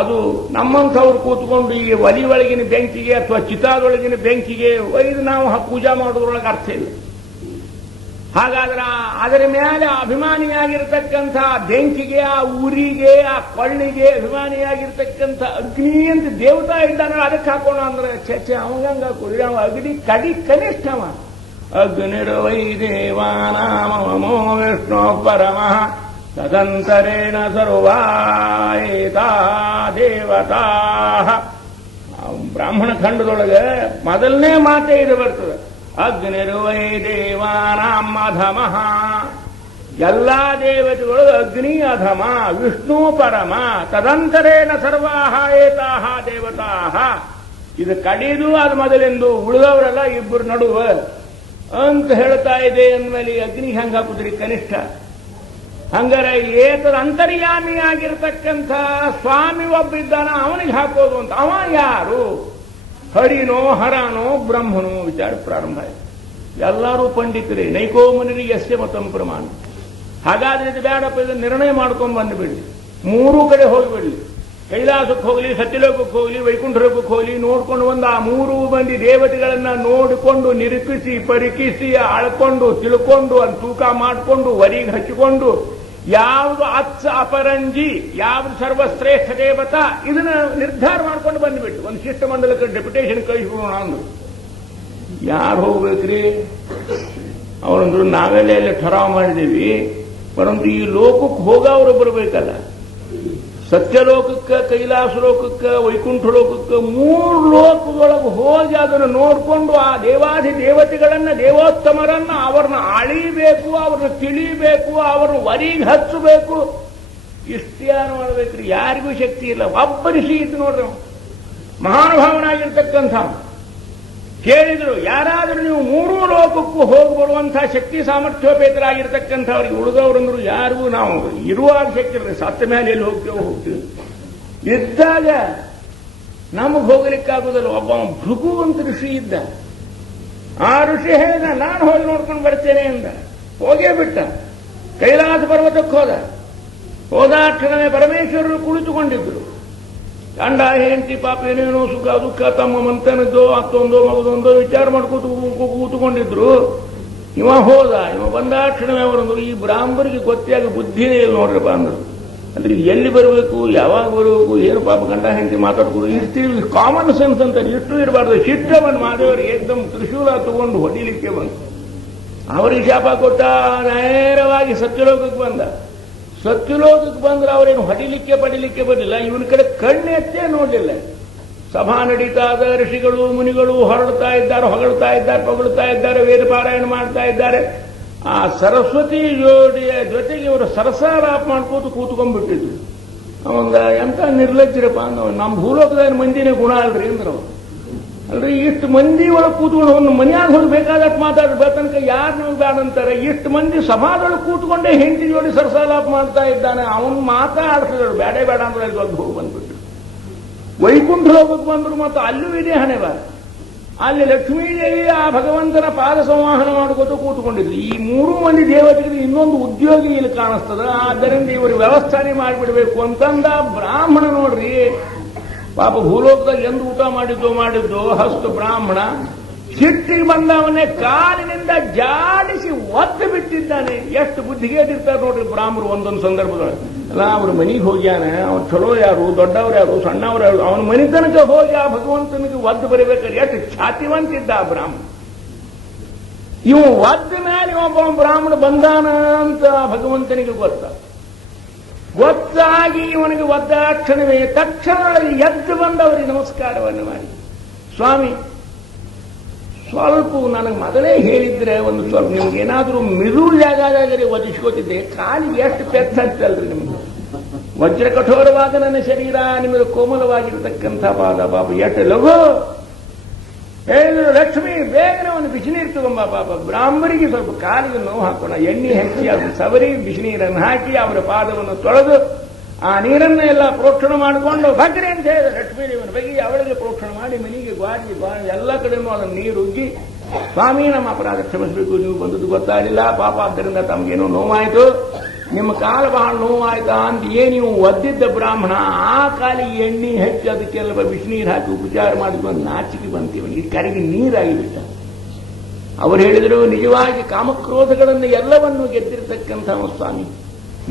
ಅದು ನಮ್ಮಂಥವ್ರು ಕೂತ್ಕೊಂಡು ಈ ಒಲಿ ಒಳಗಿನ ಬೆಂಕಿಗೆ ಅಥವಾ ಚಿತಾದೊಳಗಿನ ಬೆಂಕಿಗೆ ಒಯ್ದು ನಾವು ಪೂಜಾ ಮಾಡೋದ್ರೊಳಗೆ ಅರ್ಥ ಇಲ್ಲ. ಹಾಗಾದ್ರೆ ಅದರ ಮೇಲೆ ಅಭಿಮಾನಿಯಾಗಿರ್ತಕ್ಕಂಥ ಬೆಂಕಿಗೆ, ಆ ಊರಿಗೆ, ಆ ಕೊಳ್ಳಿಗೆ ಅಭಿಮಾನಿಯಾಗಿರ್ತಕ್ಕಂಥ ಅಗ್ನಿ ಅಂತ ದೇವತಾ ಇದ್ದಾನೆ, ಅದಕ್ಕೆ ಹಾಕೋಣ ಅಂದ್ರೆ ಚೆ ಅವಂಗಂಗ ಹಾಕೋದ್ರಿ. ಅವ ಅಗ್ನಿ ಕನಿಷ್ಠವ. ಅಗ್ನಿರ್ವೈ ದೇವಾನಾಮೋ ವಿಷ್ಣು ಪರಮಃ ತದಂತರೇಣ ಸರ್ವಾಯೇತಾ ದೇವತಾ. ಬ್ರಾಹ್ಮಣ ಖಂಡದೊಳಗೆ ಮೊದಲನೇ ಮಾತೇ ಇದು ಬರ್ತದೆ, ಅಗ್ನಿರ್ವೈ ದೇವಾನಾಂ ಅಧಮಃ. ಎಲ್ಲಾ ದೇವತೆಗಳು ಅಗ್ನಿ ಅಧಮ, ವಿಷ್ಣು ಪರಮ, ತದಂತರೇಣ ಸರ್ವಾಹ ಏತಾಹ ದೇವತಾಹ. ಇದು ಕಡಿದು ಅದು ಮೊದಲೆಂದು, ಉಳಿದವರೆಲ್ಲ ಇಬ್ಬರು ನಡುವ ಅಂತ ಹೇಳ್ತಾ ಇದೆ ಅಂದಮೇಲೆ ಅಗ್ನಿ ಹೆಂಗೆ ಹಾಕುದ್ರಿ ಕನಿಷ್ಠ? ಹಂಗಾರೆ ಏತದ ಅಂತರ್ಯಾಮಿಯಾಗಿರ್ತಕ್ಕಂಥ ಸ್ವಾಮಿ ಒಬ್ಬಿದ್ದಾನ ಅವನಿಗೆ ಹಾಕೋದು ಅಂತ. ಅವ ಯಾರು? ಹರಿನೋ ಹರನೋ ಬ್ರಹ್ಮನೋ? ವಿಚಾರ ಪ್ರಾರಂಭ ಆಯಿತು. ಎಲ್ಲರೂ ಪಂಡಿತರೇ, ನೈಕೋ ಮುನಿರಿಗೆ ಎಷ್ಟೇ ಮತಂ ಪ್ರಮಾಣ. ಹಾಗಾದ್ರೆ ಇದು ಬೇಡಪ್ಪ, ಇದು ನಿರ್ಣಯ ಮಾಡ್ಕೊಂಡು ಬಂದುಬಿಡ್ಲಿ, ಮೂರೂ ಕಡೆ ಹೋಗಿಬಿಡ್ಲಿ. ಕೈಲಾಸಕ್ಕೆ ಹೋಗಲಿ, ಸತ್ಯಲೋಕಕ್ಕೆ ಹೋಗಲಿ, ವೈಕುಂಠ ಲೋಕಕ್ಕೆ ಹೋಗಲಿ, ನೋಡ್ಕೊಂಡು ಬಂದು ಆ ಮೂರು ಮಂದಿ ದೇವತೆಗಳನ್ನ ನೋಡಿಕೊಂಡು ನಿರೂಪಿಸಿ ಪರೀಕ್ಷಿಸಿ ಅಳ್ಕೊಂಡು ತಿಳ್ಕೊಂಡು ಅದು ತೂಕ ಮಾಡಿಕೊಂಡು ವರಿಗೆ ಹಚ್ಚಿಕೊಂಡು ಯಾವುದು ಅಚ್ಚ ಅಪರಂಜಿ, ಯಾವುದು ಸರ್ವಶ್ರೇಷ್ಠ ದೇವತಾ, ಇದನ್ನ ನಿರ್ಧಾರ ಮಾಡ್ಕೊಂಡು ಬಂದ್ಬಿಟ್ಟು ಒಂದು ಶಿಷ್ಟಮಂಡಲಕ್ಕೆ ಡೆಪ್ಯುಟೇಷನ್ ಕಳಿಸ್ಬಿಡೋಣ ಅಂದ್ರು. ಯಾರು ಹೋಗ್ಬೇಕ್ರಿ? ಅವರಂದ್ರು ನಾವೆಲ್ಲ ಎಲ್ಲ ಠರಾವ್ ಮಾಡಿದ್ದೀವಿ, ಪರಂತು ಈ ಲೋಕಕ್ಕೆ ಹೋಗವ್ರು ಬರಬೇಕಲ್ಲ. ಸತ್ಯಲೋಕಕ್ಕೆ, ಕೈಲಾಸ ಲೋಕಕ್ಕೆ, ವೈಕುಂಠ ಲೋಕಕ್ಕೆ, ಮೂರು ಲೋಕದೊಳಗೆ ಹೋಗಿ ಅದನ್ನು ನೋಡಿಕೊಂಡು ಆ ದೇವಾಧಿ ದೇವತೆಗಳನ್ನ, ದೇವೋತ್ತಮರನ್ನ ಅವ್ರನ್ನ ಅಳಿಬೇಕು, ಅವ್ರನ್ನ ತಿಳಿಬೇಕು, ಅವ್ರನ್ನ ವರಿಗೆ ಹಚ್ಚಬೇಕು. ಇಷ್ಟ್ಯಾರು ಮಾಡಬೇಕ್ರಿ? ಯಾರಿಗೂ ಶಕ್ತಿ ಇಲ್ಲ. ಒಬ್ಬರಿಸಿ ಇದ್ದು ನೋಡ್ರಿ, ಮಹಾನುಭಾವನಾಗಿರ್ತಕ್ಕಂಥ ಕೇಳಿದ್ರು, ಯಾರಾದರೂ ನೀವು ಮೂರೂ ಲೋಕಕ್ಕೂ ಹೋಗಿ ಬರುವಂತಹ ಶಕ್ತಿ ಸಾಮರ್ಥ್ಯೋಪೇತರಾಗಿರ್ತಕ್ಕಂಥವ್ರಿಗೆ. ಉಳಿದವರಂದ್ರು ಯಾರಿಗೂ ನಾವು ಇರುವಾಗ ಶಕ್ತಿ ಇರ್ತದೆ, ಸತ್ತ ಮೇಲೆ ಎಲ್ಲಿ ಹೋಗ್ತೀವಿ. ಇದ್ದಾಗ ನಮಗೆ ಹೋಗ್ಲಿಕ್ಕಾಗುದಲ್ಲ. ಒಬ್ಬ ಭೃಗು ಅಂತ ಋಷಿ ಇದ್ದ. ಆ ಋಷಿ ಹೇಳಿದ, ನಾನು ಹೋಗಿ ನೋಡ್ಕೊಂಡು ಬರ್ತೇನೆ ಅಂದ. ಹೋಗೇ ಬಿಟ್ಟ. ಕೈಲಾಸ ಪರ್ವತಕ್ಕೆ ಹೋದಾಕ್ಷಣವೇ ಪರಮೇಶ್ವರರು ಕುಳಿತುಕೊಂಡಿದ್ರು. ಗಂಡ ಹೆಂಡತಿ ಪಾಪ ಏನೇನೋ ಸುಖ ದುಃಖ ತಮ್ಮ ಮಂತನದ್ದೋ ಅತ್ತೊಂದೋ ಮಗದೊಂದೋ ವಿಚಾರ ಮಾಡ್ಕೊತು ಕೂತುಕೊಂಡಿದ್ರು. ಇವ ಬಂದಾಕ್ಷಣವೇ ಅವರಂದ್ರು, ಈ ಬ್ರಾಹ್ಮಣರಿಗೆ ಗೊತ್ತಾಗ ಬುದ್ಧಿನೇ ಇಲ್ಲ ನೋಡ್ರಪ್ಪ ಅಂದ್ರು. ಅಂದ್ರೆ ಎಲ್ಲಿ ಬರಬೇಕು, ಯಾವಾಗ ಬರಬೇಕು, ಏನು ಪಾಪ ಗಂಡ ಹೆಂಡತಿ ಮಾತಾಡ್ಕೊಂಡು ಇರ್ತೀವಿ, ಕಾಮನ್ ಸೆನ್ಸ್ ಅಂತ ಇಷ್ಟು ಇರಬಾರ್ದು. ಶಿಷ್ಟವನ್ನು ಮಾಡಿದವರು ಏಕದಮ್ ತ್ರಿಶೂಲ ತಗೊಂಡು ಹೊಡಿಲಿಕ್ಕೆ ಬಂದು ಅವರಿಗೆ ಶಾಪ ಕೊಟ್ಟ. ನೇರವಾಗಿ ಸತ್ಯಲೋಕಕ್ಕೆ ಬಂದ. ಸತ್ಯಲೋಕಕ್ಕೆ ಬಂದ್ರೆ ಅವರೇನು ಹೊಡಿಲಿಕ್ಕೆ ಪಡಿಲಿಕ್ಕೆ ಬರಲಿಲ್ಲ. ಇವನ ಕಡೆ ಕಣ್ಣೆತ್ತೇ ನೋಡಲಿಲ್ಲ. ಸಭಾ ನಡೀತಾ ಇದೆ, ಋಷಿಗಳು ಮುನಿಗಳು ಹೊರಡ್ತಾ ಇದ್ದಾರೆ, ಹೊಗಳ್ತಾ ಇದ್ದಾರೆ, ಪೊಗಳ್ತಾ ಇದ್ದಾರೆ, ವೇದ ಪಾರಾಯಣ ಮಾಡ್ತಾ ಇದ್ದಾರೆ. ಆ ಸರಸ್ವತಿ ಜೋಡಿಯ ಜೊತೆಗೆ ಇವರು ಸರಸಾಲಾಪ ಮಾಡ್ಕೋತು ಕೂತ್ಕೊಂಡ್ಬಿಟ್ಟಿದ್ರು. ಅವಂಗ ಎಂತ ನಿರ್ಲಜ್ಜರಪ್ಪ ಅಂದ. ನಮ್ಮ ಭೂಲೋಕದ ಮಂದಿನೇ ಗುಣ ಅಲ್ರಿ ಅಂದ್ರು. ಅಲ್ರಿ, ಇಷ್ಟು ಮಂದಿ ಒಳಗೆ ಕೂತ್ಕೊಂಡು ಒಂದು ಮನ್ಯಾಗ ಹೋಗಿ ಬೇಕಾದಷ್ಟು ಮಾತಾಡ್ಬೇಕು ತನಕ ಯಾರು ನೀವು ಬೇಡಂತಾರೆ. ಇಷ್ಟು ಮಂದಿ ಸಭಾದೊಳಗೆ ಕೂತ್ಕೊಂಡೇ ಹೆಂಡತಿ ಜೋಡಿ ಸರಸಾಲಾಪ ಮಾಡ್ತಾ ಇದ್ದಾನೆ. ಅವನು ಮಾತಾಡ್ತಿದ್ರು, ಬೇಡ ಬೇಡ ಅಂದ್ರೆ ಅಲ್ಲಿ ಹೋಗಿ ಬಂದ್ಬಿಟ್ರು. ವೈಕುಂಠ ಲೋಕಕ್ಕೆ ಬಂದ್ರು, ಮತ್ತು ಅಲ್ಲೂ ಇದೆ ಹಣೆಬಾರ. ಅಲ್ಲಿ ಲಕ್ಷ್ಮೀದೇವಿ ಆ ಭಗವಂತನ ಪಾದ ಸಂವಾಹನ ಮಾಡ್ಕೋತ ಕೂತ್ಕೊಂಡಿದ್ರು. ಈ ಮೂರು ಮಂದಿ ದೇವತೆಗಳಿಗೆ ಇನ್ನೊಂದು ಉದ್ಯೋಗಿ ಇಲ್ಲಿ ಕಾಣಿಸ್ತದ. ಆದ್ದರಿಂದ ಇವರು ವ್ಯವಸ್ಥಾನೆ ಮಾಡಿಬಿಡ್ಬೇಕು ಅಂತಂದ. ಬ್ರಾಹ್ಮಣ ನೋಡ್ರಿ, ಪಾಪ ಭೂಲೋಕದಾಗ ಎಂದು ಊಟ ಮಾಡಿದ್ದು ಹಸ್ತು ಬ್ರಾಹ್ಮಣ ಸಿಟ್ಟಿಗೆ ಬಂದವನ್ನೇ ಕಾಲಿನಿಂದ ಜಾಡಿಸಿ ಒದ್ದು ಬಿಟ್ಟಿದ್ದಾನೆ. ಎಷ್ಟು ಬುದ್ಧಿಗೇಟಿರ್ತಾರೆ ನೋಡ್ರಿ ಬ್ರಾಹ್ಮರು ಒಂದೊಂದು ಸಂದರ್ಭದೊಳಗೆ. ಅಲ್ಲ, ಅವ್ರ ಮನೆಗೆ ಹೋಗ್ಯಾನ, ಅವ್ರು ಚಲೋ ಯಾರು, ದೊಡ್ಡವ್ರು ಯಾರು, ಸಣ್ಣವ್ರು ಯಾರು, ಅವನ ಮನೆ ತನಕ ಹೋಗಿ ಆ ಭಗವಂತನಿಗೆ ಒದ್ದು ಬರಬೇಕಾದ್ರೆ ಎಷ್ಟು ಛಾತಿವಂತಿದ್ದ ಆ ಬ್ರಾಹ್ಮಣ. ಇವು ಒದ್ದ ಮೇಲೆ ಒಬ್ಬ ಬ್ರಾಹ್ಮಣ ಬಂದಾನ ಅಂತ ಭಗವಂತನಿಗೆ ಗೊತ್ತಾಗಿ ಇವನಿಗೆ ಒದ್ದಾಕ್ಷಣವೇ ತಕ್ಷಣ ಎದ್ದು ಬಂದವರಿಗೆ ನಮಸ್ಕಾರವನ್ನು ಮಾಡಿ, ಸ್ವಾಮಿ ಸ್ವಲ್ಪ ನನಗೆ ಮೊದಲೇ ಹೇಳಿದ್ರೆ ಒಂದು ಸ್ವಲ್ಪ ನಿಮ್ಗೆ ಏನಾದರೂ ಮಿರು ಜಾಗದಾಗರೆ ಒದಿಸ್ಕೋತಿದ್ದೆ. ಕಾಲಿಗೆ ಎಷ್ಟು ಪೆತ್ತ ಹಚ್ಚಲ್ರಿ ನಿಮ್ಗೆ. ವಜ್ರ ಕಠೋರವಾದ ನನ್ನ ಶರೀರ, ನಿಮಗೆ ಕೋಮಲವಾಗಿರತಕ್ಕಂಥ ಪಾದ, ಪಾಪ ಎಷ್ಟು ಲಘು. ಹೇಳಿದ್ರು ಲಕ್ಷ್ಮಿ ಬೇಗನೆ ಒಂದು ಬಿಸಿನೀರು ತಗೊಂಬ, ಪಾಪ ಬ್ರಾಹ್ಮರಿಗೆ ಸ್ವಲ್ಪ ಕಾಲಿಗೆ ನೋವು ಹಾಕೋಣ. ಎಣ್ಣೆ ಹಚ್ಚಿ ಅವ್ರ ಸವರಿ ಬಿಸಿನೀರನ್ನು ಹಾಕಿ ಅವರ ಪಾದವನ್ನು ತೊಳೆದು ಆ ನೀರನ್ನು ಎಲ್ಲ ಪ್ರೋಕ್ಷಣ ಮಾಡಿಕೊಂಡು ಭಕ್ತರೆ ಅಂತ ಹೇಳಿದ ಲಕ್ಷ್ಮೀ ದೇವನ ಬಗ್ಗೆ ಅವಳಿಗೆ ಪ್ರೋಕ್ಷಣ ಮಾಡಿ ಮನೆಗೆ ಗ್ವಾಡಿ ಎಲ್ಲ ಕಡೆನೂ ಅದನ್ನು ನೀರು ಉಗ್ಗಿ, ಸ್ವಾಮಿ ನಮ್ಮ ಅಪರಾಧ ಕ್ಷಮಿಸಬೇಕು, ನೀವು ಬಂದದ್ದು ಗೊತ್ತಾಗಲಿಲ್ಲ, ಪಾಪ ಆದ್ದರಿಂದ ತಮಗೇನೋ ನೋವಾಯಿತು, ನಿಮ್ಮ ಕಾಲು ಬಹಳ ನೋವಾಯ್ತಾ ಅಂತ ನೀವು ಒದ್ದಿದ್ದ ಬ್ರಾಹ್ಮಣ ಆ ಕಾಲಿಗೆ ಎಣ್ಣೆ ಹಚ್ಚಿ ಅದಕ್ಕೆಲ್ಲ ಬಿಸಿನೀರು ಹಾಕಿ ಉಪಚಾರ ಮಾಡಿದ್ರು, ನಾಚಿಕೆ ಬಂತೀವಿ, ಈ ಕರೆಗೆ ನೀರಾಗಿಬಿಟ್ಟ. ಅವರು ಹೇಳಿದರು, ನಿಜವಾಗಿ ಕಾಮಕ್ರೋಧಗಳನ್ನು ಎಲ್ಲವನ್ನೂ ಗೆದ್ದಿರತಕ್ಕಂಥ ಸ್ವಾಮಿ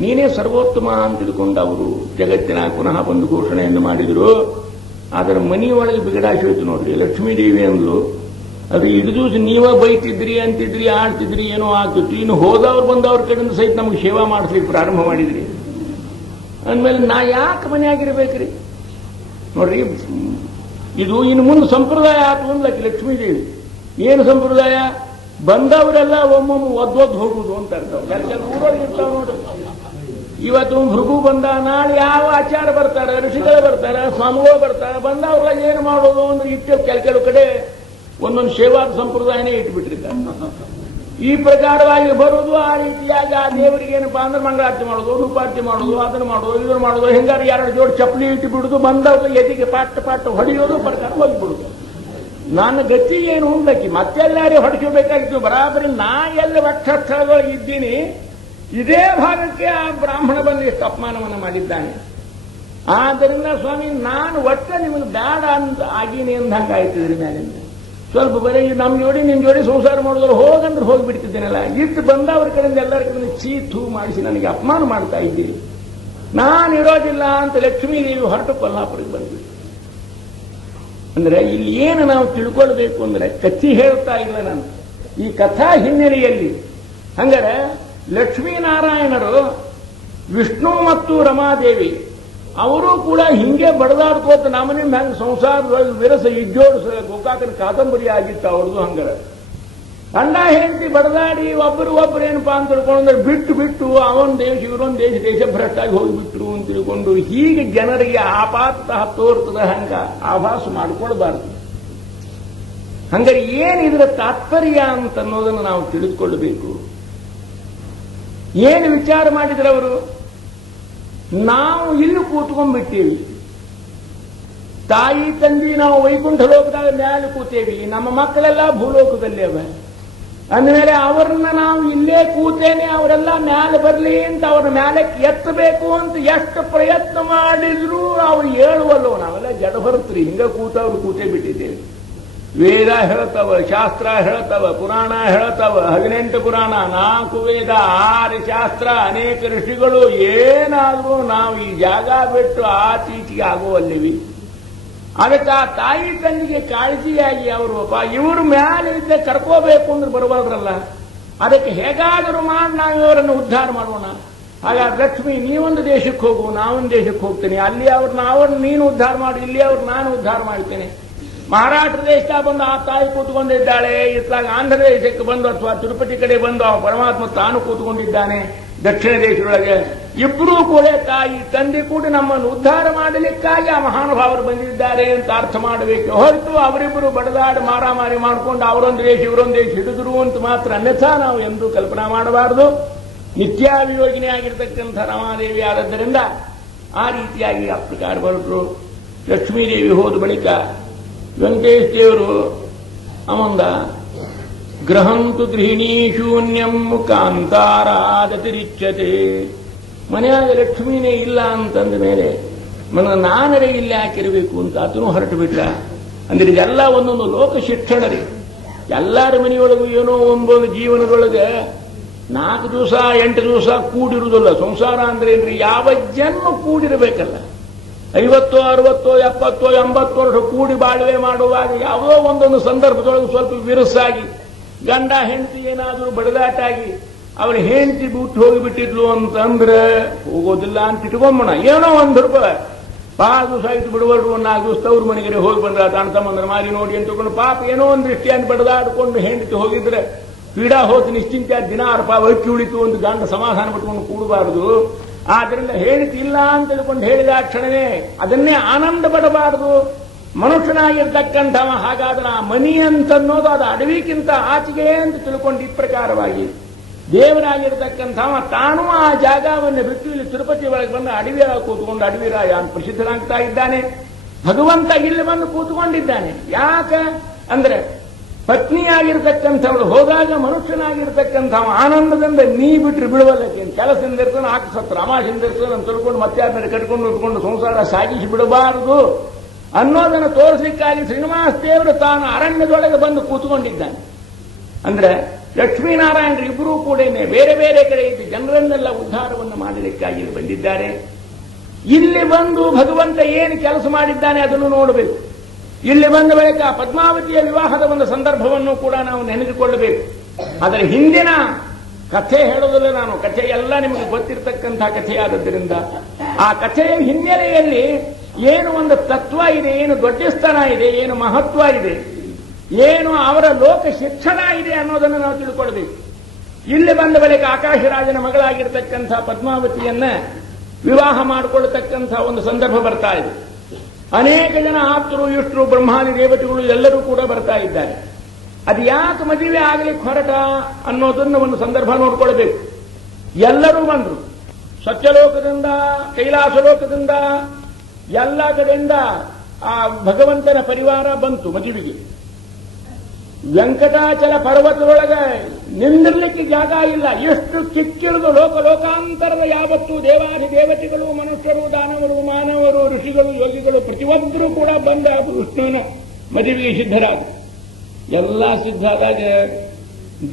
ನೀನೇ ಸರ್ವೋತ್ತಮ ಅಂತ ತಿಳ್ಕೊಂಡು ಅವರು ಜಗತ್ತಿನ ಪುನಃ ಬಂದು ಘೋಷಣೆಯನ್ನು ಮಾಡಿದರು. ಅದರ ಮನೆಯೊಳಗೆ ಬಿಗಡಾಶಿ ಹೋಯ್ತು ನೋಡ್ರಿ. ಲಕ್ಷ್ಮೀದೇವಿ ಅಂದ್ಲು, ಅದು ಹಿಡಿದು ನೀವ ಬೈತಿದ್ರಿ ಅಂತಿದ್ರಿ, ಆಡ್ತಿದ್ರಿ, ಏನೋ ಆಗ್ತಿತ್ತು, ಇನ್ನು ಹೋದವ್ರು ಬಂದವ್ರ ಕಡೆಯಿಂದ ಸಹಿತ ನಮ್ಗೆ ಸೇವಾ ಮಾಡಿಸ್ಲಿಕ್ಕೆ ಪ್ರಾರಂಭ ಮಾಡಿದ್ರಿ ಅಂದಮೇಲೆ ನಾ ಯಾಕೆ ಮನೆಯಾಗಿರ್ಬೇಕ್ರಿ? ನೋಡ್ರಿ, ಇದು ಇನ್ನು ಮುಂದೆ ಸಂಪ್ರದಾಯ ಆತು ಅಂದ್ಲಕ್ಕೆ ಲಕ್ಷ್ಮೀದೇವಿ. ಏನು ಸಂಪ್ರದಾಯ? ಬಂದವರೆಲ್ಲ ಒಮ್ಮೊಮ್ಮೆ ಒದ್ದೊದ್ದು ಹೋಗುದು ಅಂತ ಅರ್ಥ. ಊರೊಳಗೆ ಇರ್ತಾವ ನೋಡ್ರಿ. ಇವತ್ತು ಭೃಗು ಬಂದ, ನಾಳೆ ಯಾವ ಆಚಾರ ಬರ್ತಾರೆ, ಋಷಿಗಳು ಬರ್ತಾರೆ, ಸ್ವಾಮಿಗಳು ಬರ್ತಾರೆ, ಬಂದವ್ರೆಲ್ಲ ಏನು ಮಾಡೋದು ಅಂದ್ರೆ ಇಟ್ಟು ಕೆಲವು ಕಡೆ ಒಂದೊಂದು ಸೇವಾದ ಸಂಪ್ರದಾಯನೇ ಇಟ್ಬಿಟ್ಟಿರ್ತಾರೆ. ಈ ಪ್ರಕಾರವಾಗಿ ಬರುವುದು, ಆ ರೀತಿಯಾಗಿ ಆ ದೇವರಿಗೆ ಏನಪ್ಪಾ ಅಂದ್ರೆ ಮಂಗಳಾರತಿ ಮಾಡೋದು, ರೂಪಾರತಿ ಮಾಡೋದು, ಅದನ್ನು ಮಾಡೋದು, ಇದನ್ನು ಮಾಡೋದು, ಹೆಂಗಾರು ಎರಡು ಜೋಡಿ ಚಪ್ಪಲಿ ಇಟ್ಟು ಬಿಡುದು, ಬಂದವ್ರು ಎದಿಗೆ ಪಾಟ್ ಹೊಡೆಯೋದು, ಪ್ರಕಾರ ಹೋಗಿಬಿಡುದು. ನನ್ನ ಗತಿ ಏನು ಉಂಟಕ್ಕಿ ಮತ್ತೆಲ್ಲಾರಿ ಹೊಡಿಸಬೇಕಾಗಿತ್ತು. ಬರಾಬರಿ ನಾ ಎಲ್ಲ ವಕ್ಷಸ್ಥಳಗಳು ಇದ್ದೀನಿ, ಇದೇ ಭಾಗಕ್ಕೆ ಆ ಬ್ರಾಹ್ಮಣ ಬಂದು ಎಷ್ಟು ಅಪಮಾನವನ್ನು ಮಾಡಿದ್ದಾನೆ. ಆದ್ದರಿಂದ ಸ್ವಾಮಿ ನಾನು ಒಟ್ಟ ನಿಮಗೆ ಬೇಡ ಅಂತ ಆಗೀನಿ ಅಂದಂಗಾಯ್ತಿದ್ರಿ ಮೇಲಿಂದ. ಸ್ವಲ್ಪ ಬರೀ ನಮ್ಮ ಜೋಡಿ ನಿಮ್ ಜೋಡಿ ಸಂಸಾರ ಮಾಡಿದ್ರು ಹೋಗಂದ್ರೆ ಹೋಗಿಬಿಡ್ತಿದ್ದೇನಲ್ಲ, ಇಟ್ಟು ಬಂದವ್ರ ಕಡೆಯಿಂದ ಎಲ್ಲರ ಕಡೆಯಿಂದ ಚೀತು ಮಾಡಿಸಿ ನನಗೆ ಅಪಮಾನ ಮಾಡ್ತಾ ಇದ್ದೀರಿ, ನಾನು ಇರೋದಿಲ್ಲ ಅಂತ ಲಕ್ಷ್ಮೀದೇವಿ ಹೊರಟು ಕೊಲ್ಲಾಪುರಕ್ಕೆ ಬಂದ್ಬಿಟ್ಟು. ಅಂದ್ರೆ ಇಲ್ಲಿ ಏನು ನಾವು ತಿಳ್ಕೊಳ್ಬೇಕು ಅಂದ್ರೆ, ಕಥೆ ಹೇಳ್ತಾ ಇಲ್ಲ ನಾನು, ಈ ಕಥಾ ಹಿನ್ನೆಲೆಯಲ್ಲಿ ಹಂಗಾರೆ ಲಕ್ಷ್ಮೀನಾರಾಯಣರು ವಿಷ್ಣು ಮತ್ತು ರಮಾದೇವಿ ಅವರು ಕೂಡ ಹಿಂಗೆ ಬಡದಾಡ್ಕೋತ ನಮ್ಮನೆ ಮ್ಯಾಂಗ ಸಂಸಾರದೊಳಗೆ ವಿರಸ ಇಜ್ಜೋಡಿಸ ಗೋಕಾಕನ ಕಾದಂಬರಿ ಆಗಿತ್ತು ಅವ್ರದ್ದು. ಹಂಗಾರ ಗಂಡ ಹೆಂಡತಿ ಬಡದಾಡಿ ಒಬ್ಬರು ಏನಪ್ಪಾ ಅಂತ ತಿಳ್ಕೊಂಡ್ರೆ ಬಿಟ್ಟು ಅವನ್ ದೇಶ ಇವರೊಂದು ದೇಶ ಭ್ರಷ್ಟಾಗಿ ಹೋಗಿಬಿಟ್ರು ಅಂತ ತಿಳ್ಕೊಂಡು ಹೀಗೆ ಜನರಿಗೆ ಆಪಾತ ತೋರ್ತದ ಹಂಗ ಆಭಾಸ ಮಾಡಿಕೊಳ್ಬಾರ್ದು. ಹಂಗಾರೆ ಏನಿದ್ರ ತಾತ್ಪರ್ಯ ಅಂತ ಅನ್ನೋದನ್ನು ನಾವು ತಿಳಿದುಕೊಳ್ಳಬೇಕು. ಏನು ವಿಚಾರ ಮಾಡಿದ್ರೆ ಅವರು, ನಾವು ಇಲ್ಲಿ ಕೂತ್ಕೊಂಡ್ಬಿಟ್ಟೇವಿ, ತಾಯಿ ತಂದಿ ನಾವು ವೈಕುಂಠ ಲೋಕದಾಗ ಮ್ಯಾಲೆ ಕೂತೇವಿ, ನಮ್ಮ ಮಕ್ಕಳೆಲ್ಲ ಭೂಲೋಕದಲ್ಲಿ ಅವ ಅಂದಮೇಲೆ ಅವ್ರನ್ನ ನಾವು ಇಲ್ಲೇ ಕೂತೇನೆ, ಅವರೆಲ್ಲ ಮ್ಯಾಲೆ ಬರಲಿ ಅಂತ ಅವ್ರ ಮ್ಯಾಲಕ್ಕೆ ಎತ್ತಬೇಕು ಅಂತ ಎಷ್ಟು ಪ್ರಯತ್ನ ಮಾಡಿದ್ರು ಅವ್ರು ಹೇಳುವಲ್ಲೋ, ನಾವೆಲ್ಲ ಜಡಭರ್ತರಿ ಹಿಂಗ ಕೂತವ್ರು ಕೂತೇ ಬಿಟ್ಟಿದ್ದೇವೆ. ವೇದ ಹೇಳ್ತವ, ಶಾಸ್ತ್ರ ಹೇಳ್ತವ, ಪುರಾಣ ಹೇಳ್ತವ, 18 ಪುರಾಣ, 4 ವೇದ, 6 ಶಾಸ್ತ್ರ, ಅನೇಕ ಋಷಿಗಳು, ಏನಾದ್ರೂ ನಾವು ಈ ಜಾಗ ಬಿಟ್ಟು ಆಚೀಚೆಗೆ ಆಗುವಲ್ಲಿವಿ. ಅದಕ್ಕೆ ಆ ತಾಯಿ ತಂದಿಗೆ ಕಾಳಜಿಯಾಗಿ ಅವರು ಇವರು ಮ್ಯಾಲೆ ಇದ್ದ ಕರ್ಕೋಬೇಕು ಅಂದ್ರೆ ಬರುವಾದ್ರಲ್ಲ, ಅದಕ್ಕೆ ಹೇಗಾದರೂ ಮಾಡಿ ನಾವು ಇವರನ್ನು ಉದ್ಧಾರ ಮಾಡೋಣ. ಹಾಗಾದ್ರೆ ಲಕ್ಷ್ಮಿ ನೀವೊಂದು ದೇಶಕ್ಕೆ ಹೋಗು, ನಾವೊಂದು ದೇಶಕ್ಕೆ ಹೋಗ್ತೇನೆ, ಅಲ್ಲಿ ಅವ್ರನ್ನ ನೀನು ಉದ್ಧಾರ ಮಾಡಿ, ಇಲ್ಲಿ ಅವ್ರು ನಾನು ಉದ್ಧಾರ ಮಾಡ್ತೇನೆ. ಮಹಾರಾಷ್ಟ್ರ ದೇಶದಾಗ ಬಂದು ಆ ತಾಯಿ ಕೂತ್ಕೊಂಡಿದ್ದಾಳೆ, ಇತ್ಲಾಗ ಆಂಧ್ರ ದೇಶಕ್ಕೆ ಬಂದು ಅಥವಾ ತಿರುಪತಿ ಕಡೆ ಬಂದು ಆ ಪರಮಾತ್ಮ ತಾನು ಕೂತ್ಕೊಂಡಿದ್ದಾನೆ ದಕ್ಷಿಣ ದೇಶದೊಳಗೆ. ಇಬ್ಬರೂ ಕೂಡ ತಾಯಿ ತಂದೆ ಕೂಡ ನಮ್ಮನ್ನು ಉದ್ಧಾರ ಮಾಡಲಿಕ್ಕಾಗಿ ಆ ಮಹಾನುಭಾವರು ಬಂದಿದ್ದಾರೆ ಅಂತ ಅರ್ಥ ಮಾಡಬೇಕು ಹೊರತು ಅವರಿಬ್ಬರು ಬಡದಾಡಿ ಮಾರಾಮಾರಿ ಮಾಡಿಕೊಂಡು ಅವರೊಂದು ದೇಶ ಇವರೊಂದು ದೇಶ ಹಿಡಿದ್ರು ಅಂತ ಮಾತ್ರ ಅನ್ಯಥಾ ನಾವು ಎಂದೂ ಕಲ್ಪನಾ ಮಾಡಬಾರದು. ನಿತ್ಯಾಭಿಯೋಗಿನಿ ಆಗಿರ್ತಕ್ಕಂಥ ರಮಾದೇವಿ ಆದದ್ದರಿಂದ ಆ ರೀತಿಯಾಗಿ ಆ ಪ್ರಕಾರ ಹೊರಟರು. ಲಕ್ಷ್ಮೀದೇವಿ ಹೋದ ಬಳಿಕ ವೆಂಕಟೇಶ ದೇವರು ಅವಂದ ಗ್ರಹಂತು ಗೃಹಿಣೀ ಶೂನ್ಯಂ ಕಾಂತಾರಾದತಿರಿಚ್ಯತೆ. ಮನೆಯಾಗ ಲಕ್ಷ್ಮೀನೇ ಇಲ್ಲ ಅಂತಂದ ಮೇಲೆ ನಾನರೇ ಇಲ್ಲಿ ಹಾಕಿರಬೇಕು ಅಂತ ಆತನು ಹೊರಟು ಬಿಟ್ಟ. ಅಂದ್ರೆ ಇದೆಲ್ಲ ಒಂದೊಂದು ಲೋಕ ಶಿಕ್ಷಣ ರೀ. ಎಲ್ಲರ ಮನೆಯೊಳಗೂ ಏನೋ ಒಂದೊಂದು ಜೀವನದೊಳಗೆ 4 ದಿವಸ 8 ದಿವಸ ಕೂಡಿರುವುದಿಲ್ಲ. ಸಂಸಾರ ಅಂದ್ರೆ ಏನ್ರಿ, ಯಾವ ಜನ್ಮ ಕೂಡಿರಬೇಕಲ್ಲ. 50, 60, 70, 80 ವರ್ಷ ಕೂಡಿ ಬಾಳ್ವೆ ಮಾಡುವಾಗ ಯಾವುದೋ ಒಂದೊಂದು ಸಂದರ್ಭದೊಳಗೆ ಸ್ವಲ್ಪ ವಿರಸಾಗಿ ಗಂಡ ಹೆಂಡತಿ ಏನಾದರೂ ಬಡದಾಟಾಗಿ ಅವಳ ಹೆಂಡತಿ ಬಿಟ್ಟು ಹೋಗಿಬಿಟ್ಟಿದ್ಲು ಅಂತಂದ್ರೆ ಹೋಗೋದಿಲ್ಲ ಅಂತ ಇಟ್ಕೊಂಬೋಣ. ಏನೋ ₹1 ಬಹಳ ದಿವಸ ಆಯ್ತು ಬಿಡುವಲ್ರು, 4 ದಿವಸ ತವ್ರ ಮನೆಗೆ ಹೋಗಿ ಬಂದ್ರ ತಾಣ್ತಮ್ಮಂದ್ರೆ ಮಾರಿ ನೋಡಿ ಅಂತ ತಿಳ್ಕೊಂಡು ಪಾಪ ಏನೋ ಒಂದು ದೃಷ್ಟಿಯನ್ನು ಬಡದಾಡ್ಕೊಂಡು ಹೆಂಡತಿ ಹೋಗಿದ್ರೆ ಪೀಡಾ ಹೋತು ನಿಶ್ಚಿಂತ ದಿನ ₹6 ಅಕ್ಕಿ ಉಳಿತು ಒಂದು ಗಂಡ ಸಮಾಧಾನ ಬಿಟ್ಕೊಂಡು ಕೂಡಬಾರದು. ಆದ್ರಿಂದ ಹೇಳಿತಿಲ್ಲ ಅಂತ ತಿಳ್ಕೊಂಡು ಹೇಳಿದ ಕ್ಷಣವೇ ಅದನ್ನೇ ಆನಂದ ಪಡಬಾರದು. ಮನುಷ್ಯನಾಗಿರ್ತಕ್ಕಂಥವ ಹಾಗಾದ್ರೆ ಆ ಮನಿ ಅಂತನ್ನೋದು ಅದು ಅಡವಿಗಿಂತ ಆಚೆಗೆ ಅಂತ ತಿಳ್ಕೊಂಡು ಈ ಪ್ರಕಾರವಾಗಿ ದೇವರಾಗಿರ್ತಕ್ಕಂಥವ ತಾನೂ ಆ ಜಾಗವನ್ನು ಬಿಟ್ಟು ಇಲ್ಲಿ ತಿರುಪತಿ ಒಳಗೆ ಬಂದು ಅಡವಿ ಕೂತ್ಕೊಂಡು ಅಡವಿರಾಯ ಅಂತ ಪ್ರಸಿದ್ಧನಾಗ್ತಾ ಇದ್ದಾನೆ. ಭಗವಂತ ಇಲ್ಲಿ ಬಂದು ಕೂತ್ಕೊಂಡಿದ್ದಾನೆ. ಯಾಕ ಅಂದ್ರೆ ಪತ್ನಿಯಾಗಿರ್ತಕ್ಕಂಥವಳು ಹೋದಾಗ ಮನುಷ್ಯನಾಗಿರ್ತಕ್ಕಂಥವ ಆನಂದದಿಂದ ನೀ ಬಿಟ್ಟರೆ ಬಿಡುವಲ್ಲಕ್ಕೆ ಕೆಲಸದಿಂದ ಇರ್ತಾನೆ ಸತ್ರ ಅಮಾಶಿಂದ ಇರ್ತಾನೆ ಅಂತ ತಿಳ್ಕೊಂಡು ಮತ್ತೆ ಆದ್ಮೇಲೆ ಕಟ್ಕೊಂಡು ಉಟ್ಕೊಂಡು ಸಂಸಾರ ಸಾಗಿಸಿ ಬಿಡಬಾರದು ಅನ್ನೋದನ್ನು ತೋರಿಸಲಿಕ್ಕಾಗಿ ಶ್ರೀನಿವಾಸ ದೇವರು ತಾನು ಅರಣ್ಯದೊಳಗೆ ಬಂದು ಕೂತ್ಕೊಂಡಿದ್ದಾನೆ. ಅಂದ್ರೆ ಲಕ್ಷ್ಮೀನಾರಾಯಣರು ಇಬ್ಬರೂ ಕೂಡ ಬೇರೆ ಬೇರೆ ಕಡೆ ಇದ್ದು ಜನರನ್ನೆಲ್ಲ ಉದ್ಧಾರವನ್ನು ಮಾಡಲಿಕ್ಕಾಗಿ ಬಂದಿದ್ದಾರೆ. ಇಲ್ಲಿ ಬಂದು ಭಗವಂತ ಏನು ಕೆಲಸ ಮಾಡಿದ್ದಾನೆ ಅದನ್ನು ನೋಡಬೇಕು. ಇಲ್ಲಿ ಬಂದ ಬಳಿಕ ಪದ್ಮಾವತಿಯ ವಿವಾಹದ ಒಂದು ಸಂದರ್ಭವನ್ನು ಕೂಡ ನಾವು ನೆನೆದುಕೊಳ್ಳಬೇಕು. ಅದರ ಹಿಂದಿನ ಕಥೆ ಹೇಳೋದಿಲ್ಲ ನಾನು, ಕಥೆ ಎಲ್ಲ ನಿಮಗೆ ಗೊತ್ತಿರತಕ್ಕಂತಹ ಕಥೆಯಾದದ್ದರಿಂದ ಆ ಕಥೆಯ ಹಿನ್ನೆಲೆಯಲ್ಲಿ ಏನು ಒಂದು ತತ್ವ ಇದೆ, ಏನು ದೊಡ್ಡಸ್ತನ ಇದೆ, ಏನು ಮಹತ್ವ ಇದೆ, ಏನು ಅವರ ಲೋಕ ಶಿಕ್ಷಣ ಇದೆ ಅನ್ನೋದನ್ನು ನಾವು ತಿಳ್ಕೊಳ್ಬೇಕು. ಇಲ್ಲಿ ಬಂದ ಬಳಿಕ ಆಕಾಶರಾಜನ ಮಗಳಾಗಿರ್ತಕ್ಕಂಥ ಪದ್ಮಾವತಿಯನ್ನ ವಿವಾಹ ಮಾಡಿಕೊಳ್ಳತಕ್ಕಂಥ ಒಂದು ಸಂದರ್ಭ ಬರ್ತಾ ಇದೆ. ಅನೇಕ ಜನ ಆಪ್ತರು, ಇಷ್ಟರು, ಬ್ರಹ್ಮಾದಿ ದೇವತೆಗಳು ಎಲ್ಲರೂ ಕೂಡ ಬರ್ತಾ ಇದ್ದಾರೆ. ಅದು ಯಾಕೆ ಮದುವೆ ಆಗಲಿಕ್ಕೆ ಹೊರಟ ಅನ್ನೋದನ್ನು ಒಂದು ಸಂದರ್ಭ ನೋಡ್ಕೊಳ್ಬೇಕು. ಎಲ್ಲರೂ ಬಂದರು, ಸತ್ಯಲೋಕದಿಂದ, ಕೈಲಾಸ ಲೋಕದಿಂದ, ಎಲ್ಲ ಕಡೆಯಿಂದ ಆ ಭಗವಂತನ ಪರಿವಾರ ಬಂತು ಮದುವೆಗೆ. ವೆಂಕಟಾಚಲ ಪರ್ವತದೊಳಗೆ ನಿಂದಿರ್ಲಿಕ್ಕೆ ಜಾಗ ಇಲ್ಲ. ಎಷ್ಟು ಕಿಕ್ಕಿಳಿದು ಲೋಕಾಂತರದ ಯಾವತ್ತೂ ದೇವಾದಿ ದೇವತೆಗಳು, ಮನುಷ್ಯರು, ದಾನವರು, ಮಾನವರು, ಋಷಿಗಳು, ಯೋಗಿಗಳು ಪ್ರತಿಯೊಬ್ಬರೂ ಕೂಡ ಬಂದ ವಿಷ್ಣುವಿನ ಮದುವೆಗೆ ಸಿದ್ಧರಾದ. ಎಲ್ಲ ಸಿದ್ಧರಾದಾಗ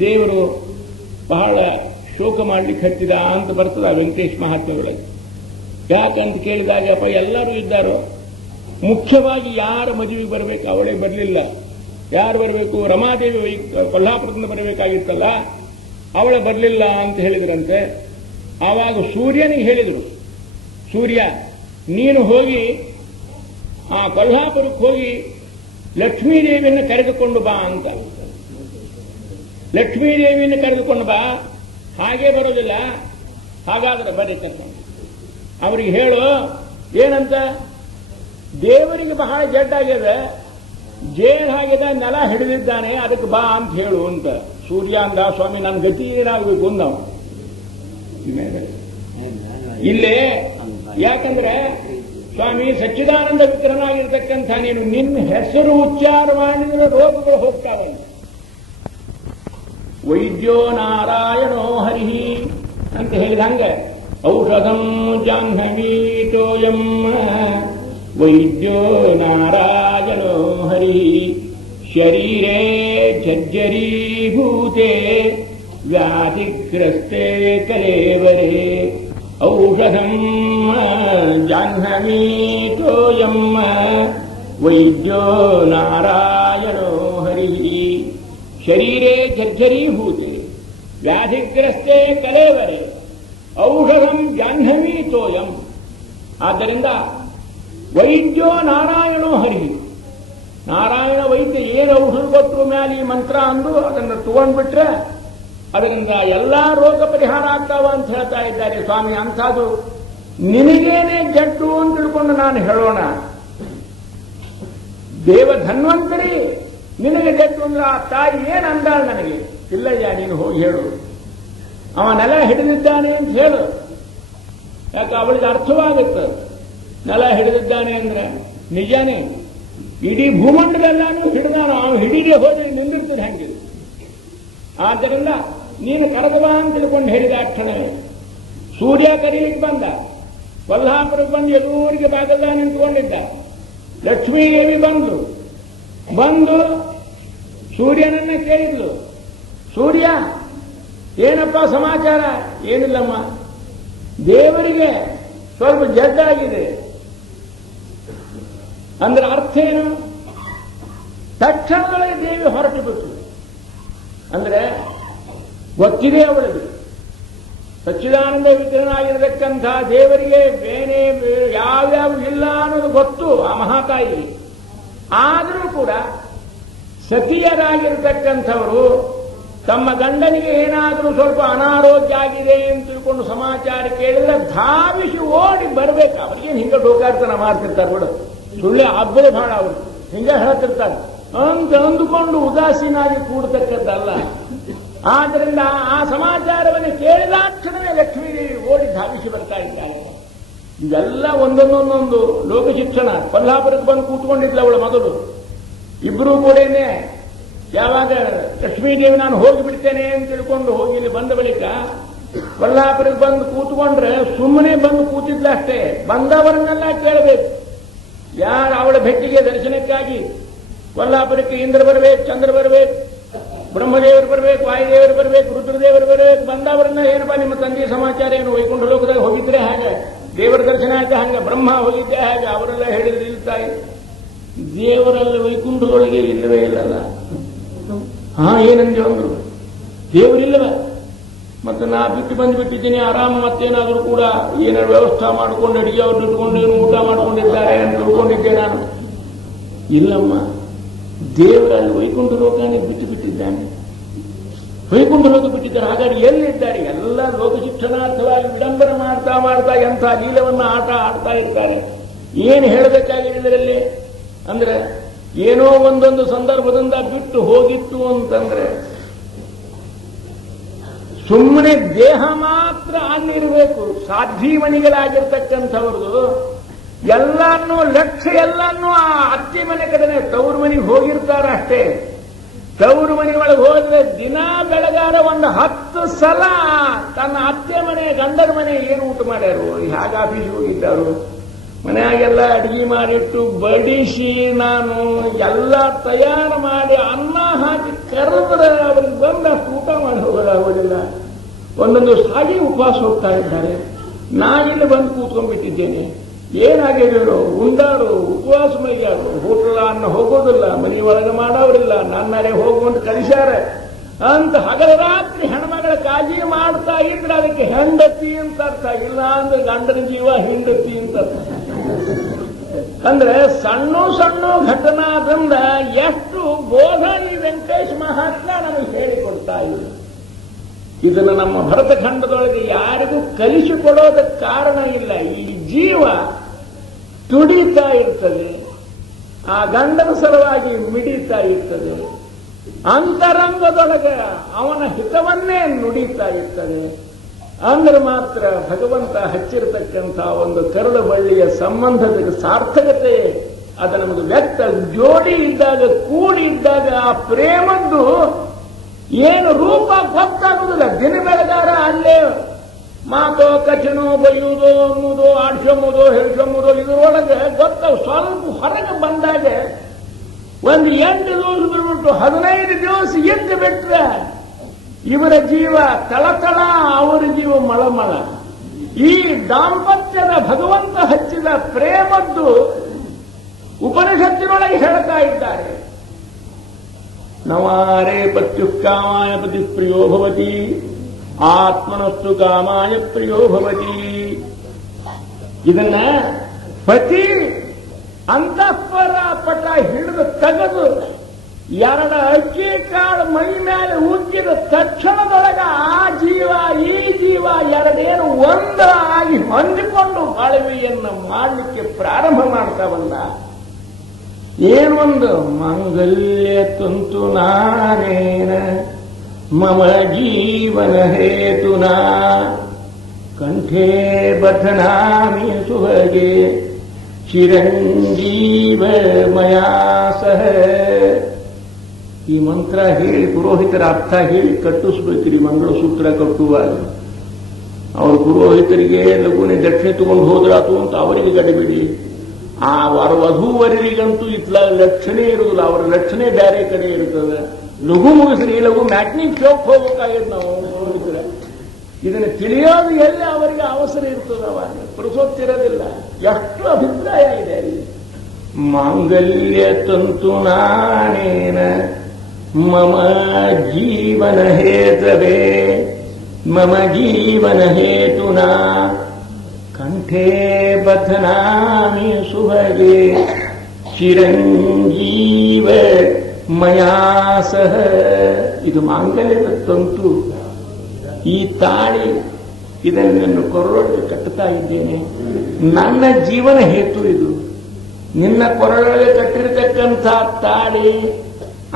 ದೇವರು ಬಹಳ ಶೋಕ ಮಾಡ್ಲಿಕ್ಕೆ ಹತ್ತಿದ ಅಂತ ಬರ್ತದ ವೆಂಕಟೇಶ್ ಮಹಾತ್ಮೆಗಳಿಗೆ. ಯಾಕಂತ ಕೇಳಿದಾಗ ಅಪ್ಪ ಎಲ್ಲರೂ ಇದ್ದಾರೋ, ಮುಖ್ಯವಾಗಿ ಯಾರು ಮದುವೆಗೆ ಬರಬೇಕು ಅವಳೇ ಬರಲಿಲ್ಲ. ಯಾರು ಬರಬೇಕು? ರಮಾದೇವಿ ಕೊಲ್ಹಾಪುರದಿಂದ ಬರಬೇಕಾಗಿತ್ತಲ್ಲ, ಅವಳ ಬರಲಿಲ್ಲ ಅಂತ ಹೇಳಿದ್ರಂತೆ. ಆವಾಗ ಸೂರ್ಯನಿಗೆ ಹೇಳಿದರು, ಸೂರ್ಯ ನೀನು ಹೋಗಿ ಆ ಕೊಲ್ಹಾಪುರಕ್ಕೆ ಹೋಗಿ ಲಕ್ಷ್ಮೀದೇವಿಯನ್ನು ಕರೆದುಕೊಂಡು ಬಾ ಅಂತ. ಲಕ್ಷ್ಮೀದೇವಿಯನ್ನು ಕರೆದುಕೊಂಡು ಬಾ, ಹಾಗೆ ಬರೋದಿಲ್ಲ, ಹಾಗಾದ್ರೆ ಬರೀ ಕರ್ಕೊಂಡು ಅವರಿಗೆ ಹೇಳು ಏನಂತ, ದೇವರಿಗೆ ಬಹಳ ಜಡ್ಡಾಗಿದೆ, ಜೇಲ್ ಹಾಕಿದ ನೆಲ ಹಿಡಿದಿದ್ದಾನೆ, ಅದಕ್ಕೆ ಬಾ ಅಂತ ಹೇಳು ಅಂತ. ಸೂರ್ಯ ಅಂದ, ಸ್ವಾಮಿ ನನ್ನ ಗತಿ ಏನಾಗಬೇಕು ಅಂದವ. ಇಲ್ಲೇ ಯಾಕಂದ್ರೆ ಸ್ವಾಮಿ ಸಚ್ಚಿದಾನಂದ ವಿಗ್ರಹನಾಗಿರ್ತಕ್ಕಂಥ ನೀನು ನಿನ್ನ ಹೆಸರು ಉಚ್ಚಾರ ಮಾಡಿದ್ರೆ ರೋಗಗಳು ಹೋಗ್ತಾವಲ್ಲ. ವೈದ್ಯೋ ನಾರಾಯಣೋ ಹರಿಹಿ ಅಂತ ಹೇಳಿದಂಗೆ ಔಷಧಂ ಜಾಹ್ನವೀತೋಯಂ ವೈದ್ಯೋ ನಾರಾಯಣೋ ಹರಿ ಶರೀರೇ ಝಜ್ಜರೀಭೂತೆ ವ್ಯಾಧಿಗ್ರಸ್ತೆ ಕಲೇವರೇ ಔಷಧಂ ಜಾಹ್ನವೀತೋಯಂ ವೈದ್ಯೋ ನಾರಾಯಣೋ ಹರಿ ಶರೀರೇ ಝಜ್ಜರೀಭೂತೆ ವ್ಯಾಧಿಗ್ರಸ್ತೆ ಕಲೇವರೇ ಔಷಧಂ ಜಾಹ್ನವೀತೋಯಂ. ಆದ್ದರಿಂದ ವೈದ್ಯೋ ನಾರಾಯಣೋ ಹರಿ, ನಾರಾಯಣ ವೈದ್ಯ ಏನು ಔಷಧ ಕೊಟ್ಟರು ಮ್ಯಾಲೆ ಈ ಮಂತ್ರ ಅಂದು ಅದನ್ನು ತಗೊಂಡ್ಬಿಟ್ರೆ ಅದರಿಂದ ಎಲ್ಲಾ ರೋಗ ಪರಿಹಾರ ಆಗ್ತಾವ ಅಂತ ಹೇಳ್ತಾ ಇದ್ದಾರೆ ಸ್ವಾಮಿ. ಅಂಥದ್ದು ನಿನಗೇನೆ ಜಡ್ಡು ಅಂತ ತಿಳ್ಕೊಂಡು ನಾನು ಹೇಳೋಣ, ದೇವ ಧನ್ವಂತರಿ ನಿನಗೆ ಜಡ್ಡು ಅಂದ್ರೆ ಆ ತಾಯಿ ಏನ್ ಅಂದಾಳ ನನಗೆ, ಇಲ್ಲಯ್ಯ ನೀನು ಹೋಗಿ ಹೇಳು, ಅವನೆಲ್ಲ ಹಿಡಿದಿದ್ದಾನೆ ಅಂತ ಹೇಳು. ಯಾಕೆ ಅವಳಿಗೆ ಅರ್ಥವಾಗುತ್ತೆ, ನೆಲ ಹಿಡಿದಿದ್ದಾನೆ ಅಂದ್ರೆ ನಿಜಾನೇ, ಇಡೀ ಭೂಮಂಡಲೆಲ್ಲಾನು ಹಿಡಿದಾನು, ಅವನು ಹಿಡಿದೇ ಹೋದ್ರೆ ನಿಂದಿರ್ತದೆ ಹಂಗೆ. ಆದ್ದರಿಂದ ನೀನು ಕರೆದವಾ ಅಂತ ತಿಳ್ಕೊಂಡು ಹೇಳಿದ ಕ್ಷಣವೇ ಸೂರ್ಯ ಕರೀಲಿಕ್ಕೆ ಬಂದ. ಕೊಲ್ಹಾಪುರಕ್ಕೆ ಬಂದು ಎದುರಿಗೆ ಬಾಗದ ನಿಂತ್ಕೊಂಡಿದ್ದ. ಲಕ್ಷ್ಮೀದೇವಿ ಬಂದು ಸೂರ್ಯನನ್ನ ಕೇಳಿದ್ಲು, ಸೂರ್ಯ ಏನಪ್ಪ ಸಮಾಚಾರ? ಏನಿಲ್ಲಮ್ಮ, ದೇವರಿಗೆ ಸ್ವಲ್ಪ ಜಡ್ಡಾಗಿದೆ ಅಂದ್ರೆ ಅರ್ಥ ಏನು? ತಕ್ಷಣದೊಳಗೆ ದೇವಿ ಹೊರಟು ಬಿಟ್ಟು ಅಂದ್ರೆ ಗೊತ್ತಿದೆ ಅವಳಿಗೆ ಸಚ್ಚಿದಾನಂದ ವಿಗ್ರಹನಾಗಿರತಕ್ಕಂಥ ದೇವರಿಗೆ ಬೇನೆ ಯಾವ್ಯಾವ ಇಲ್ಲ ಅನ್ನೋದು ಗೊತ್ತು ಆ ಮಹಾತಾಯಿ. ಆದರೂ ಕೂಡ ಸತಿಯರಾಗಿರ್ತಕ್ಕಂಥವರು ತಮ್ಮ ಗಂಡನಿಗೆ ಏನಾದರೂ ಸ್ವಲ್ಪ ಅನಾರೋಗ್ಯ ಆಗಿದೆ ಅಂತ ತಿಳ್ಕೊಂಡು ಸಮಾಚಾರ ಕೇಳಿದ್ರೆ ಧಾವಿಸಿ ಓಡಿ ಬರ್ಬೇಕು. ಅವ್ರಿಗೇನು ಹಿಂಗ ಡೋಕಾರ್ತನ ಮಾಡ್ತಿರ್ತಾರೆ ಬಿಡು, ಸುಳ್ಳೆ ಹಬ್ಬದ ಭಾಳ ಅವರು ಹಿಂಗ ಹೇಳ್ತಿರ್ತಾರೆ ಅಂತ ಅಂದುಕೊಂಡು ಉದಾಸೀನಾಗಿ ಕೂಡತಕ್ಕದ್ದಲ್ಲ. ಆದ್ದರಿಂದ ಆ ಸಮಾಚಾರವನ್ನು ಕೇಳಿದಾಕ್ಷಣವೇ ಲಕ್ಷ್ಮೀದೇವಿ ಓಡಿ ಧಾವಿಸಿ ಬರ್ತಾ ಇದ್ದಾಳೆ. ಇದೆಲ್ಲ ಒಂದೊಂದೊಂದೊಂದು ಲೋಕ ಶಿಕ್ಷಣ. ಕೊಲ್ಹಾಪುರಕ್ಕೆ ಬಂದು ಕೂತ್ಕೊಂಡಿದ್ಲ ಅವಳು ಮೊದಲು. ಇಬ್ಬರೂ ಕೂಡೇನೆ ಯಾವಾಗ ಲಕ್ಷ್ಮೀದೇವಿ ನಾನು ಹೋಗಿಬಿಡ್ತೇನೆ ಅಂತ ತಿಳ್ಕೊಂಡು ಹೋಗಿ ಇಲ್ಲಿ ಬಂದ ಬಳಿಕ ಕೊಲ್ಹಾಪುರಕ್ಕೆ ಬಂದು ಕೂತ್ಕೊಂಡ್ರೆ ಸುಮ್ಮನೆ ಬಂದು ಕೂತಿದ್ಲ ಅಷ್ಟೇ. ಬಂದವರನ್ನೆಲ್ಲ ಕೇಳಬೇಕು. ಯಾರು ಅವಳ ಭೇಟಿಗೆ ದರ್ಶನಕ್ಕಾಗಿ ಕೊಲ್ಹಾಪುರಕ್ಕೆ ಇಂದ್ರ ಬರಬೇಕು, ಚಂದ್ರ ಬರಬೇಕು, ಬ್ರಹ್ಮದೇವರು ಬರಬೇಕು, ವಾಯುದೇವರು ಬರಬೇಕು, ರುದ್ರದೇವರು ಬರಬೇಕು. ಬಂದವರನ್ನ ಏನಪ್ಪ ನಿಮ್ಮ ತಂದೆಯ ಸಮಾಚಾರ ಏನು, ವೈಕುಂಠ ಲೋಕದಾಗ ಹೋಗಿದ್ರೆ ಹಾಗೆ, ದೇವರ ದರ್ಶನ ಆಯ್ತು ಹಂಗೆ, ಬ್ರಹ್ಮ ಹೋಗಿದ್ದೆ ಹಾಗೆ, ಅವರೆಲ್ಲ ಹೇಳಿದ್ರೆ ಇಲ್ತಾಯಿ. ದೇವರಲ್ಲಿ ವೈಕುಂಠದೊಳಗೆ ಇಲ್ಲವೇ ಇಲ್ಲಲ್ಲ. ಏನಂದೆ ಅಂದ್ರು, ದೇವರಿಲ್ಲವ. ಮತ್ತೆ ನಾ ಬಿಟ್ಟು ಬಂದುಬಿಟ್ಟಿದ್ದೀನಿ ಆರಾಮ, ಮತ್ತೇನಾದರೂ ಕೂಡ ಏನಾದ್ರು ವ್ಯವಸ್ಥೆ ಮಾಡ್ಕೊಂಡು ಅಡಿಗೆ ಅವ್ರು ಇಟ್ಕೊಂಡು ಏನು ಊಟ ಮಾಡ್ಕೊಂಡಿದ್ದಾರೆ ಅಂತ ತಿಳ್ಕೊಂಡಿದ್ದೆ ನಾನು. ಇಲ್ಲಮ್ಮ, ದೇವರಲ್ಲಿ ವೈಕುಂಠ ಲೋಕನಿಗೆ ಬಿಟ್ಟು ಬಿಟ್ಟಿದ್ದಾನೆ. ವೈಕುಂಠ ಲೋಕ ಬಿಟ್ಟಿದ್ದಾರೆ. ಹಾಗಾದ್ರೆ ಎಲ್ಲಿದ್ದಾರೆ? ಎಲ್ಲ ಲೋಕ ಶಿಕ್ಷಣಾರ್ಥವಾಗಿ ವಿಡಂಬನೆ ಮಾಡ್ತಾ ಮಾಡ್ತಾ ಎಂಥ ಲೀಲವನ್ನು ಆಟ ಆಡ್ತಾ ಇರ್ತಾರೆ. ಏನು ಹೇಳಬೇಕಾಗಿದೆ ಇದರಲ್ಲಿ ಅಂದ್ರೆ, ಏನೋ ಒಂದೊಂದು ಸಂದರ್ಭದಿಂದ ಬಿಟ್ಟು ಹೋಗಿತ್ತು ಅಂತಂದ್ರೆ ಸುಮ್ಮನೆ ದೇಹ ಮಾತ್ರ ಆಗಿರಬೇಕು. ಸಾಧ್ವೀಮಣಿಗಳಾಗಿರ್ತಕ್ಕಂಥವ್ರದ್ದು ಎಲ್ಲಾನು ಲಕ್ಷ್ಯ ಎಲ್ಲಾನು ಆ ಅತ್ತೆ ಮನೆ ಕಡೆನೆ ತವರು ಮನೆಗೆ ಹೋಗಿರ್ತಾರ ಅಷ್ಟೇ. ತವರು ಮನೆ ಒಳಗೆ ಹೋದ್ರೆ ದಿನ ಬೆಳಗಾರ ಒಂದು 10 ಸಲ ತನ್ನ ಅತ್ತೆ ಮನೆ ಗಂಡನ ಮನೆ ಏನು ಊಟ ಮಾಡ್ಯಾರು, ಹೇಗೆ ಆಫೀಸ್ಗೆ ಹೋಗಿದ್ದಾರು, ಮನೆಯಾಗೆಲ್ಲ ಅಡಿಗೆ ಮಾಡಿಟ್ಟು ಬಡಿಸಿ ನಾನು ಎಲ್ಲ ತಯಾರು ಮಾಡಿ ಅನ್ನ ಹಾಕಿ ಕರೆದ್ರೆ ಅವ್ರಿಗೆ ಬಂದು ಅಷ್ಟು ಊಟ ಮಾಡಿ ಹೋಗೋದಾಗೋದಿಲ್ಲ. ಒಂದೊಂದು ಸಾಗಿ ಉಪವಾಸ ಹೋಗ್ತಾ ಇದ್ದಾರೆ. ನಾನಿಲ್ಲಿ ಬಂದು ಕೂತ್ಕೊಂಡ್ಬಿಟ್ಟಿದ್ದೇನೆ. ಏನಾಗಿರೋ ಉಂಡಾರು ಉಪವಾಸ ಮೈಯಾರು, ಹೋಟೆಲ್ ಅನ್ನ ಹೋಗೋದಿಲ್ಲ, ಮನೆ ಒಳಗೆ ಮಾಡೋರಿಲ್ಲ, ನನ್ನರೆ ಹೋಗುವಂತ ಕಳಿಸ್ಯಾರ ಅಂತ ಹಗಲ ರಾತ್ರಿ ಹೆಣ್ಮಗಳ ಕಾಳಜಿ ಮಾಡ್ತಾ ಇದ್ರೆ ಅದಕ್ಕೆ ಹೆಂಡತಿ ಅಂತ ಅರ್ಥ. ಇಲ್ಲ ಅಂದ್ರೆ ಗಂಡನ ಜೀವ ಹೆಂಡತಿ ಅಂತ ಅರ್ಥ. ಅಂದ್ರೆ ಸಣ್ಣ ಸಣ್ಣ ಘಟನಾದಿಂದ ಎಷ್ಟು ಬೋಧ ಈ ವೆಂಕಟೇಶ್ ಮಹಾತ್ಮ ನಮಗೆ ಹೇಳಿಕೊಡ್ತಾ ಇದೆ. ಇದನ್ನು ನಮ್ಮ ಭರತಖಂಡದೊಳಗೆ ಯಾರಿಗೂ ಕಲಿಸಿಕೊಡೋದಕ್ಕೆ ಕಾರಣ ಇಲ್ಲ. ಈ ಜೀವ ತುಡಿತಾ ಇರ್ತದೆ, ಆ ಗಂಡನ ಸಲುವಾಗಿ ಮಿಡಿತಾ ಇರ್ತದೆ, ಅಂತರಂಗದೊಳಗೆ ಅವನ ಹಿತವನ್ನೇ ನುಡಿತಾ ಇರ್ತದೆ. ಅಂದ್ರೆ ಮಾತ್ರ ಭಗವಂತ ಹಚ್ಚಿರತಕ್ಕಂಥ ಒಂದು ಕರಳು ಬಳ್ಳಿಯ ಸಂಬಂಧದ ಸಾರ್ಥಕತೆ ಅದು ನಮಗೆ ವ್ಯಕ್ತ ಜೋಡಿ ಇದ್ದಾಗ, ಕೂಡಿ ಇದ್ದಾಗ ಆ ಪ್ರೇಮದ್ದು ಏನು ರೂಪ ಗೊತ್ತಾಗುವುದಿಲ್ಲ. ದಿನ ಬೆಳಗಾರ ಅಲ್ಲೇ ಮಾತೋ ಕಠಿಣೋ ಬೈಯುವುದೋ ಅನ್ನೋದು, ಆಡ್ಸಂಬುದೋ ಹೇಳ್ಸಂಬುದೋ ಇದರೊಳಗೆ ಗೊತ್ತಾಗ. ಸ್ವಲ್ಪ ಹೊರಗೆ ಬಂದಾಗ ಒಂದು 8 ದಿವಸ ಬಿಟ್ಬಿಟ್ಟು 15 ದಿವಸ ಎದ್ದು ಬಿಟ್ರೆ ಇವರ ಜೀವ ತಳತಳ, ಅವರ ಜೀವ ಮಳಮಳ. ಈ ದಾಂಪತ್ಯದ ಭಗವಂತ ಹಚ್ಚಿದ ಪ್ರೇಮದ್ದು ಉಪನಿಷತ್ತಿನೊಳಗೆ ಹೇಳ್ತಾ ಇದ್ದಾರೆ. ನವಾರೇ ಪತ್ಯು ಕಾಮಾಯ ಪತಿ ಪ್ರಿಯೋ ಭವತಿ, ಆತ್ಮನಸ್ತು ಕಾಮಾಯ ಪ್ರಿಯೋ ಭವತಿ. ಇದನ್ನ ಪತಿ ಅಂತಃಪರ ಪಟ ಹಿಡಿದು ತೆಗೆದು 2 ಅಕ್ಕಿ ಕಾಳು ಮೈ ಮೇಲೆ ಉಜ್ಜಿದ ತಕ್ಷಣದೊಳಗ ಆ ಜೀವ ಈ ಜೀವ ಎರಡೇನು ಒಂದಾಗಿ ಹೊಂದಿಕೊಂಡು ಬಾಳುವೆಯನ್ನು ಮಾಡಲಿಕ್ಕೆ ಪ್ರಾರಂಭ ಮಾಡ್ತಾ ಬಂದ. ಏನೊಂದು ಮಾಂಗಲ್ಯ ತಂತು ನಾನೇನ ಮಮ ಜೀವನ ಹೇತುನಾ ಕಂಠೇ ಬಧನಾಮಿ ಸುಭಗೆ ಚಿರಂಜೀವ ಮಯಾ ಸಹ. ಈ ಮಂತ್ರ ಹೇಳಿ ಪುರೋಹಿತರ ಅರ್ಥ ಹೇಳಿ ಕಟ್ಟಿಸ್ಬೇಕ್ರಿ. ಮಂಗಳಸೂತ್ರ ಕಟ್ಟುವಾಗ ಅವ್ರ ಪುರೋಹಿತರಿಗೆ ಲಘುನೆ ದಕ್ಷಿಣೆ ತಗೊಂಡು ಹೋದ್ರಾತು ಅಂತ ಅವರಿಗೆ ಗಡಿಬಿಡಿ. ಆ ವಧೂವರಿಗಂತೂ ಇತ್ಲ ಲಕ್ಷಣೆ ಇರುವುದಿಲ್ಲ. ಅವರ ಲಕ್ಷಣೆ ಬೇರೆ ಕಡೆ ಇರ್ತದೆ. ಲಘು ಮುಗಿಸ್ರಿ, ಲಘು ಮ್ಯಾಟ್ನಿಕ್ ಶೋಕ್ ಹೋಗ್ಬೇಕಾಗಿದ್ದು ನಾವು ಪುರೋಹಿತರೆ. ಇದನ್ನು ತಿಳಿಯೋದು ಎಲ್ಲಿ ಅವರಿಗೆ ಅವಸರ ಇರ್ತದೆ, ಅವಾಗ ಪುರುಸೊತ್ತಿರೋದಿಲ್ಲ. ಎಷ್ಟು ಅಭಿಪ್ರಾಯ ಇದೆ ಅಲ್ಲಿ. ಮಾಂಗಲ್ಯ ತಂತು ನಾನೇನ ಮಮ ಜೀವನ ಹೇತವೇ ಮಮ ಜೀವನ ಹೇತುನಾ ಕಂಠೇ ಬಧನಾಮಿ ಸುಭಗೆ ಚಿರಂಜೀವ ಮಯಾ ಸಹ. ಇದು ಮಾಂಗಲ್ಯದ ತಂತು, ಈ ತಾಳಿ ಇದನ್ನು ಕೊರಳೊಳಗೆ ಕಟ್ಟುತ್ತಾ ಇದ್ದೇನೆ. ನನ್ನ ಜೀವನ ಹೇತು ಇದು. ನಿನ್ನ ಕೊರಳೊಳಗೆ ಕಟ್ಟಿರತಕ್ಕಂಥ ತಾಳಿ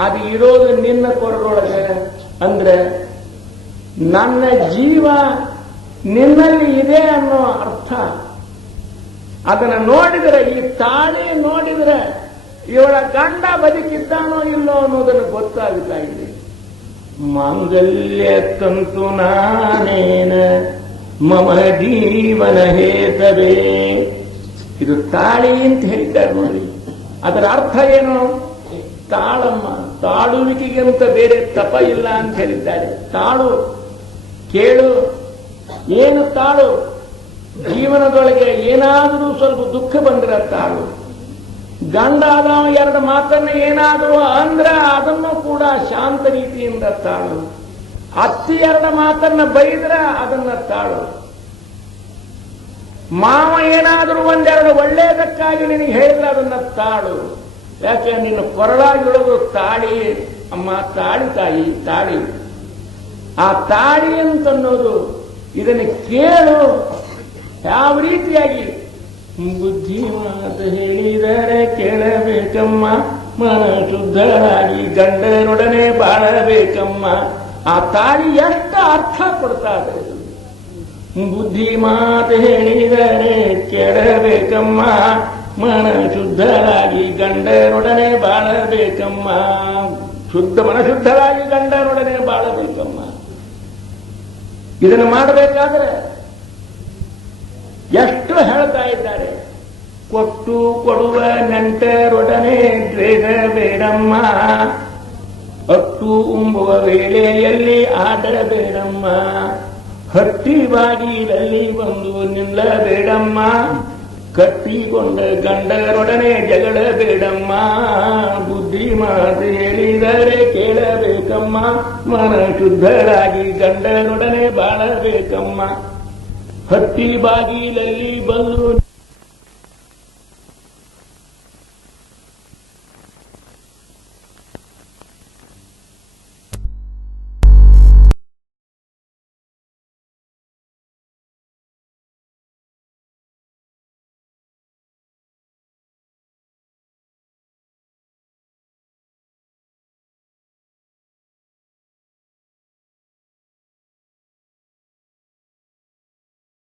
ಅದು ಇರೋದು ನಿನ್ನ ಕೊರಳೊಳಗೆ ಅಂದ್ರೆ ನನ್ನ ಜೀವ ನಿನ್ನಲ್ಲಿ ಇದೆ ಅನ್ನೋ ಅರ್ಥ. ಅದನ್ನು ನೋಡಿದರೆ, ಈ ತಾಳಿ ನೋಡಿದರೆ ಇವಳ ಗಂಡ ಬದುಕಿದ್ದಾನೋ ಇಲ್ಲೋ ಅನ್ನೋದನ್ನು ಗೊತ್ತಾಗುತ್ತಾ ಇದೆ. ಮಾಂಗಲ್ಯ ತಂತು ನಾನೇನ ಮಮ ಜೀವನ ಹೇತವೇ. ಇದು ತಾಳಿ ಅಂತ ಹೇಳಿದ್ದಾರೆ ನೋಡಿ. ಅದರ ಅರ್ಥ ಏನು? ತಾಳಮ್ಮ, ತಾಳುವಿಕೆಗಿಂತ ಬೇರೆ ತಪ ಇಲ್ಲ ಅಂತ ಹೇಳಿದ್ದಾರೆ. ತಾಳು, ಕೇಳು. ಏನು ತಾಳು? ಜೀವನದೊಳಗೆ ಏನಾದರೂ ಸ್ವಲ್ಪ ದುಃಖ ಬಂದ್ರೆ ತಾಳು. ಗಂಡ ಆದವ ಎರಡು ಮಾತನ್ನ ಏನಾದರೂ ಅಂದ್ರ ಅದನ್ನು ಕೂಡ ಶಾಂತ ರೀತಿಯಿಂದ ತಾಳು. ಅತ್ತಿ ಎರಡು ಮಾತನ್ನ ಬೈದ್ರ ಅದನ್ನ ತಾಳು. ಮಾವ ಏನಾದರೂ ಒಂದೆರಡು ಒಳ್ಳೆಯದಕ್ಕಾಗಿ ನಿನಗೆ ಹೇಳಿದ್ರೆ ಅದನ್ನ ತಾಳು. ಯಾಕೆ? ನಿನ್ನ ಕೊರಳಾಗಿಳೋದು ತಾಳಿ ಅಮ್ಮ, ತಾಳಿ ತಾಯಿ, ತಾಳಿ. ಆ ತಾಳಿ ಅಂತನ್ನೋದು ಇದನ್ನು ಕೇಳು. ಯಾವ ರೀತಿಯಾಗಿ? ಬುದ್ಧಿ ಮಾತು ಹೇಳಿದರೆ ಕೇಳಬೇಕಮ್ಮ, ಮನ ಶುದ್ಧರಾಗಿ ಗಂಡನೊಡನೆ ಬಾಳಬೇಕಮ್ಮ. ಆ ತಾಳಿ ಎಷ್ಟು ಅರ್ಥ ಕೊಡ್ತಾ ಇದೆ. ಬುದ್ಧಿ ಮಾತು ಹೇಳಿದರೆ ಕೇಳಬೇಕಮ್ಮ, ಮನ ಶುದ್ಧರಾಗಿ ಗಂಡನೊಡನೆ ಬಾಳಬೇಕಮ್ಮ. ಮನಶುದ್ಧರಾಗಿ ಗಂಡನೊಡನೆ ಬಾಳಬೇಕಮ್ಮ. ಇದನ್ನು ಮಾಡಬೇಕಾದ್ರೆ ಎಷ್ಟು ಹೇಳ್ತಾ ಇದ್ದಾರೆ. ಕೊಟ್ಟು ಕೊಡುವ ನೆಂಟರೊಡನೆ ದ್ವೇಷ ಬೇಡಮ್ಮ, ಅಟ್ಟು ಉಂಬುವ ವೇಳೆಯಲ್ಲಿ ಆಡಬೇಡಮ್ಮ, ಹಟ್ಟಿ ಬಾಗಿಲಲ್ಲಿ ಬಂದು ನಿಲ್ಲಬೇಡಮ್ಮ, ಕಟ್ಟಿಕೊಂಡ ಗಂಡರೊಡನೆ ಜಗಳ ಬೇಡಮ್ಮ. ಬುದ್ಧಿ ಮಾತು ಹೇಳಿದರೆ ಕೇಳಬೇಕಮ್ಮ, ಮನ ಶುದ್ಧರಾಗಿ ಗಂಡನೊಡನೆ ಬಾಳಬೇಕಮ್ಮ, ಹಟ್ಟಿ ಬಾಗಿಲಲ್ಲಿ ಬಂದು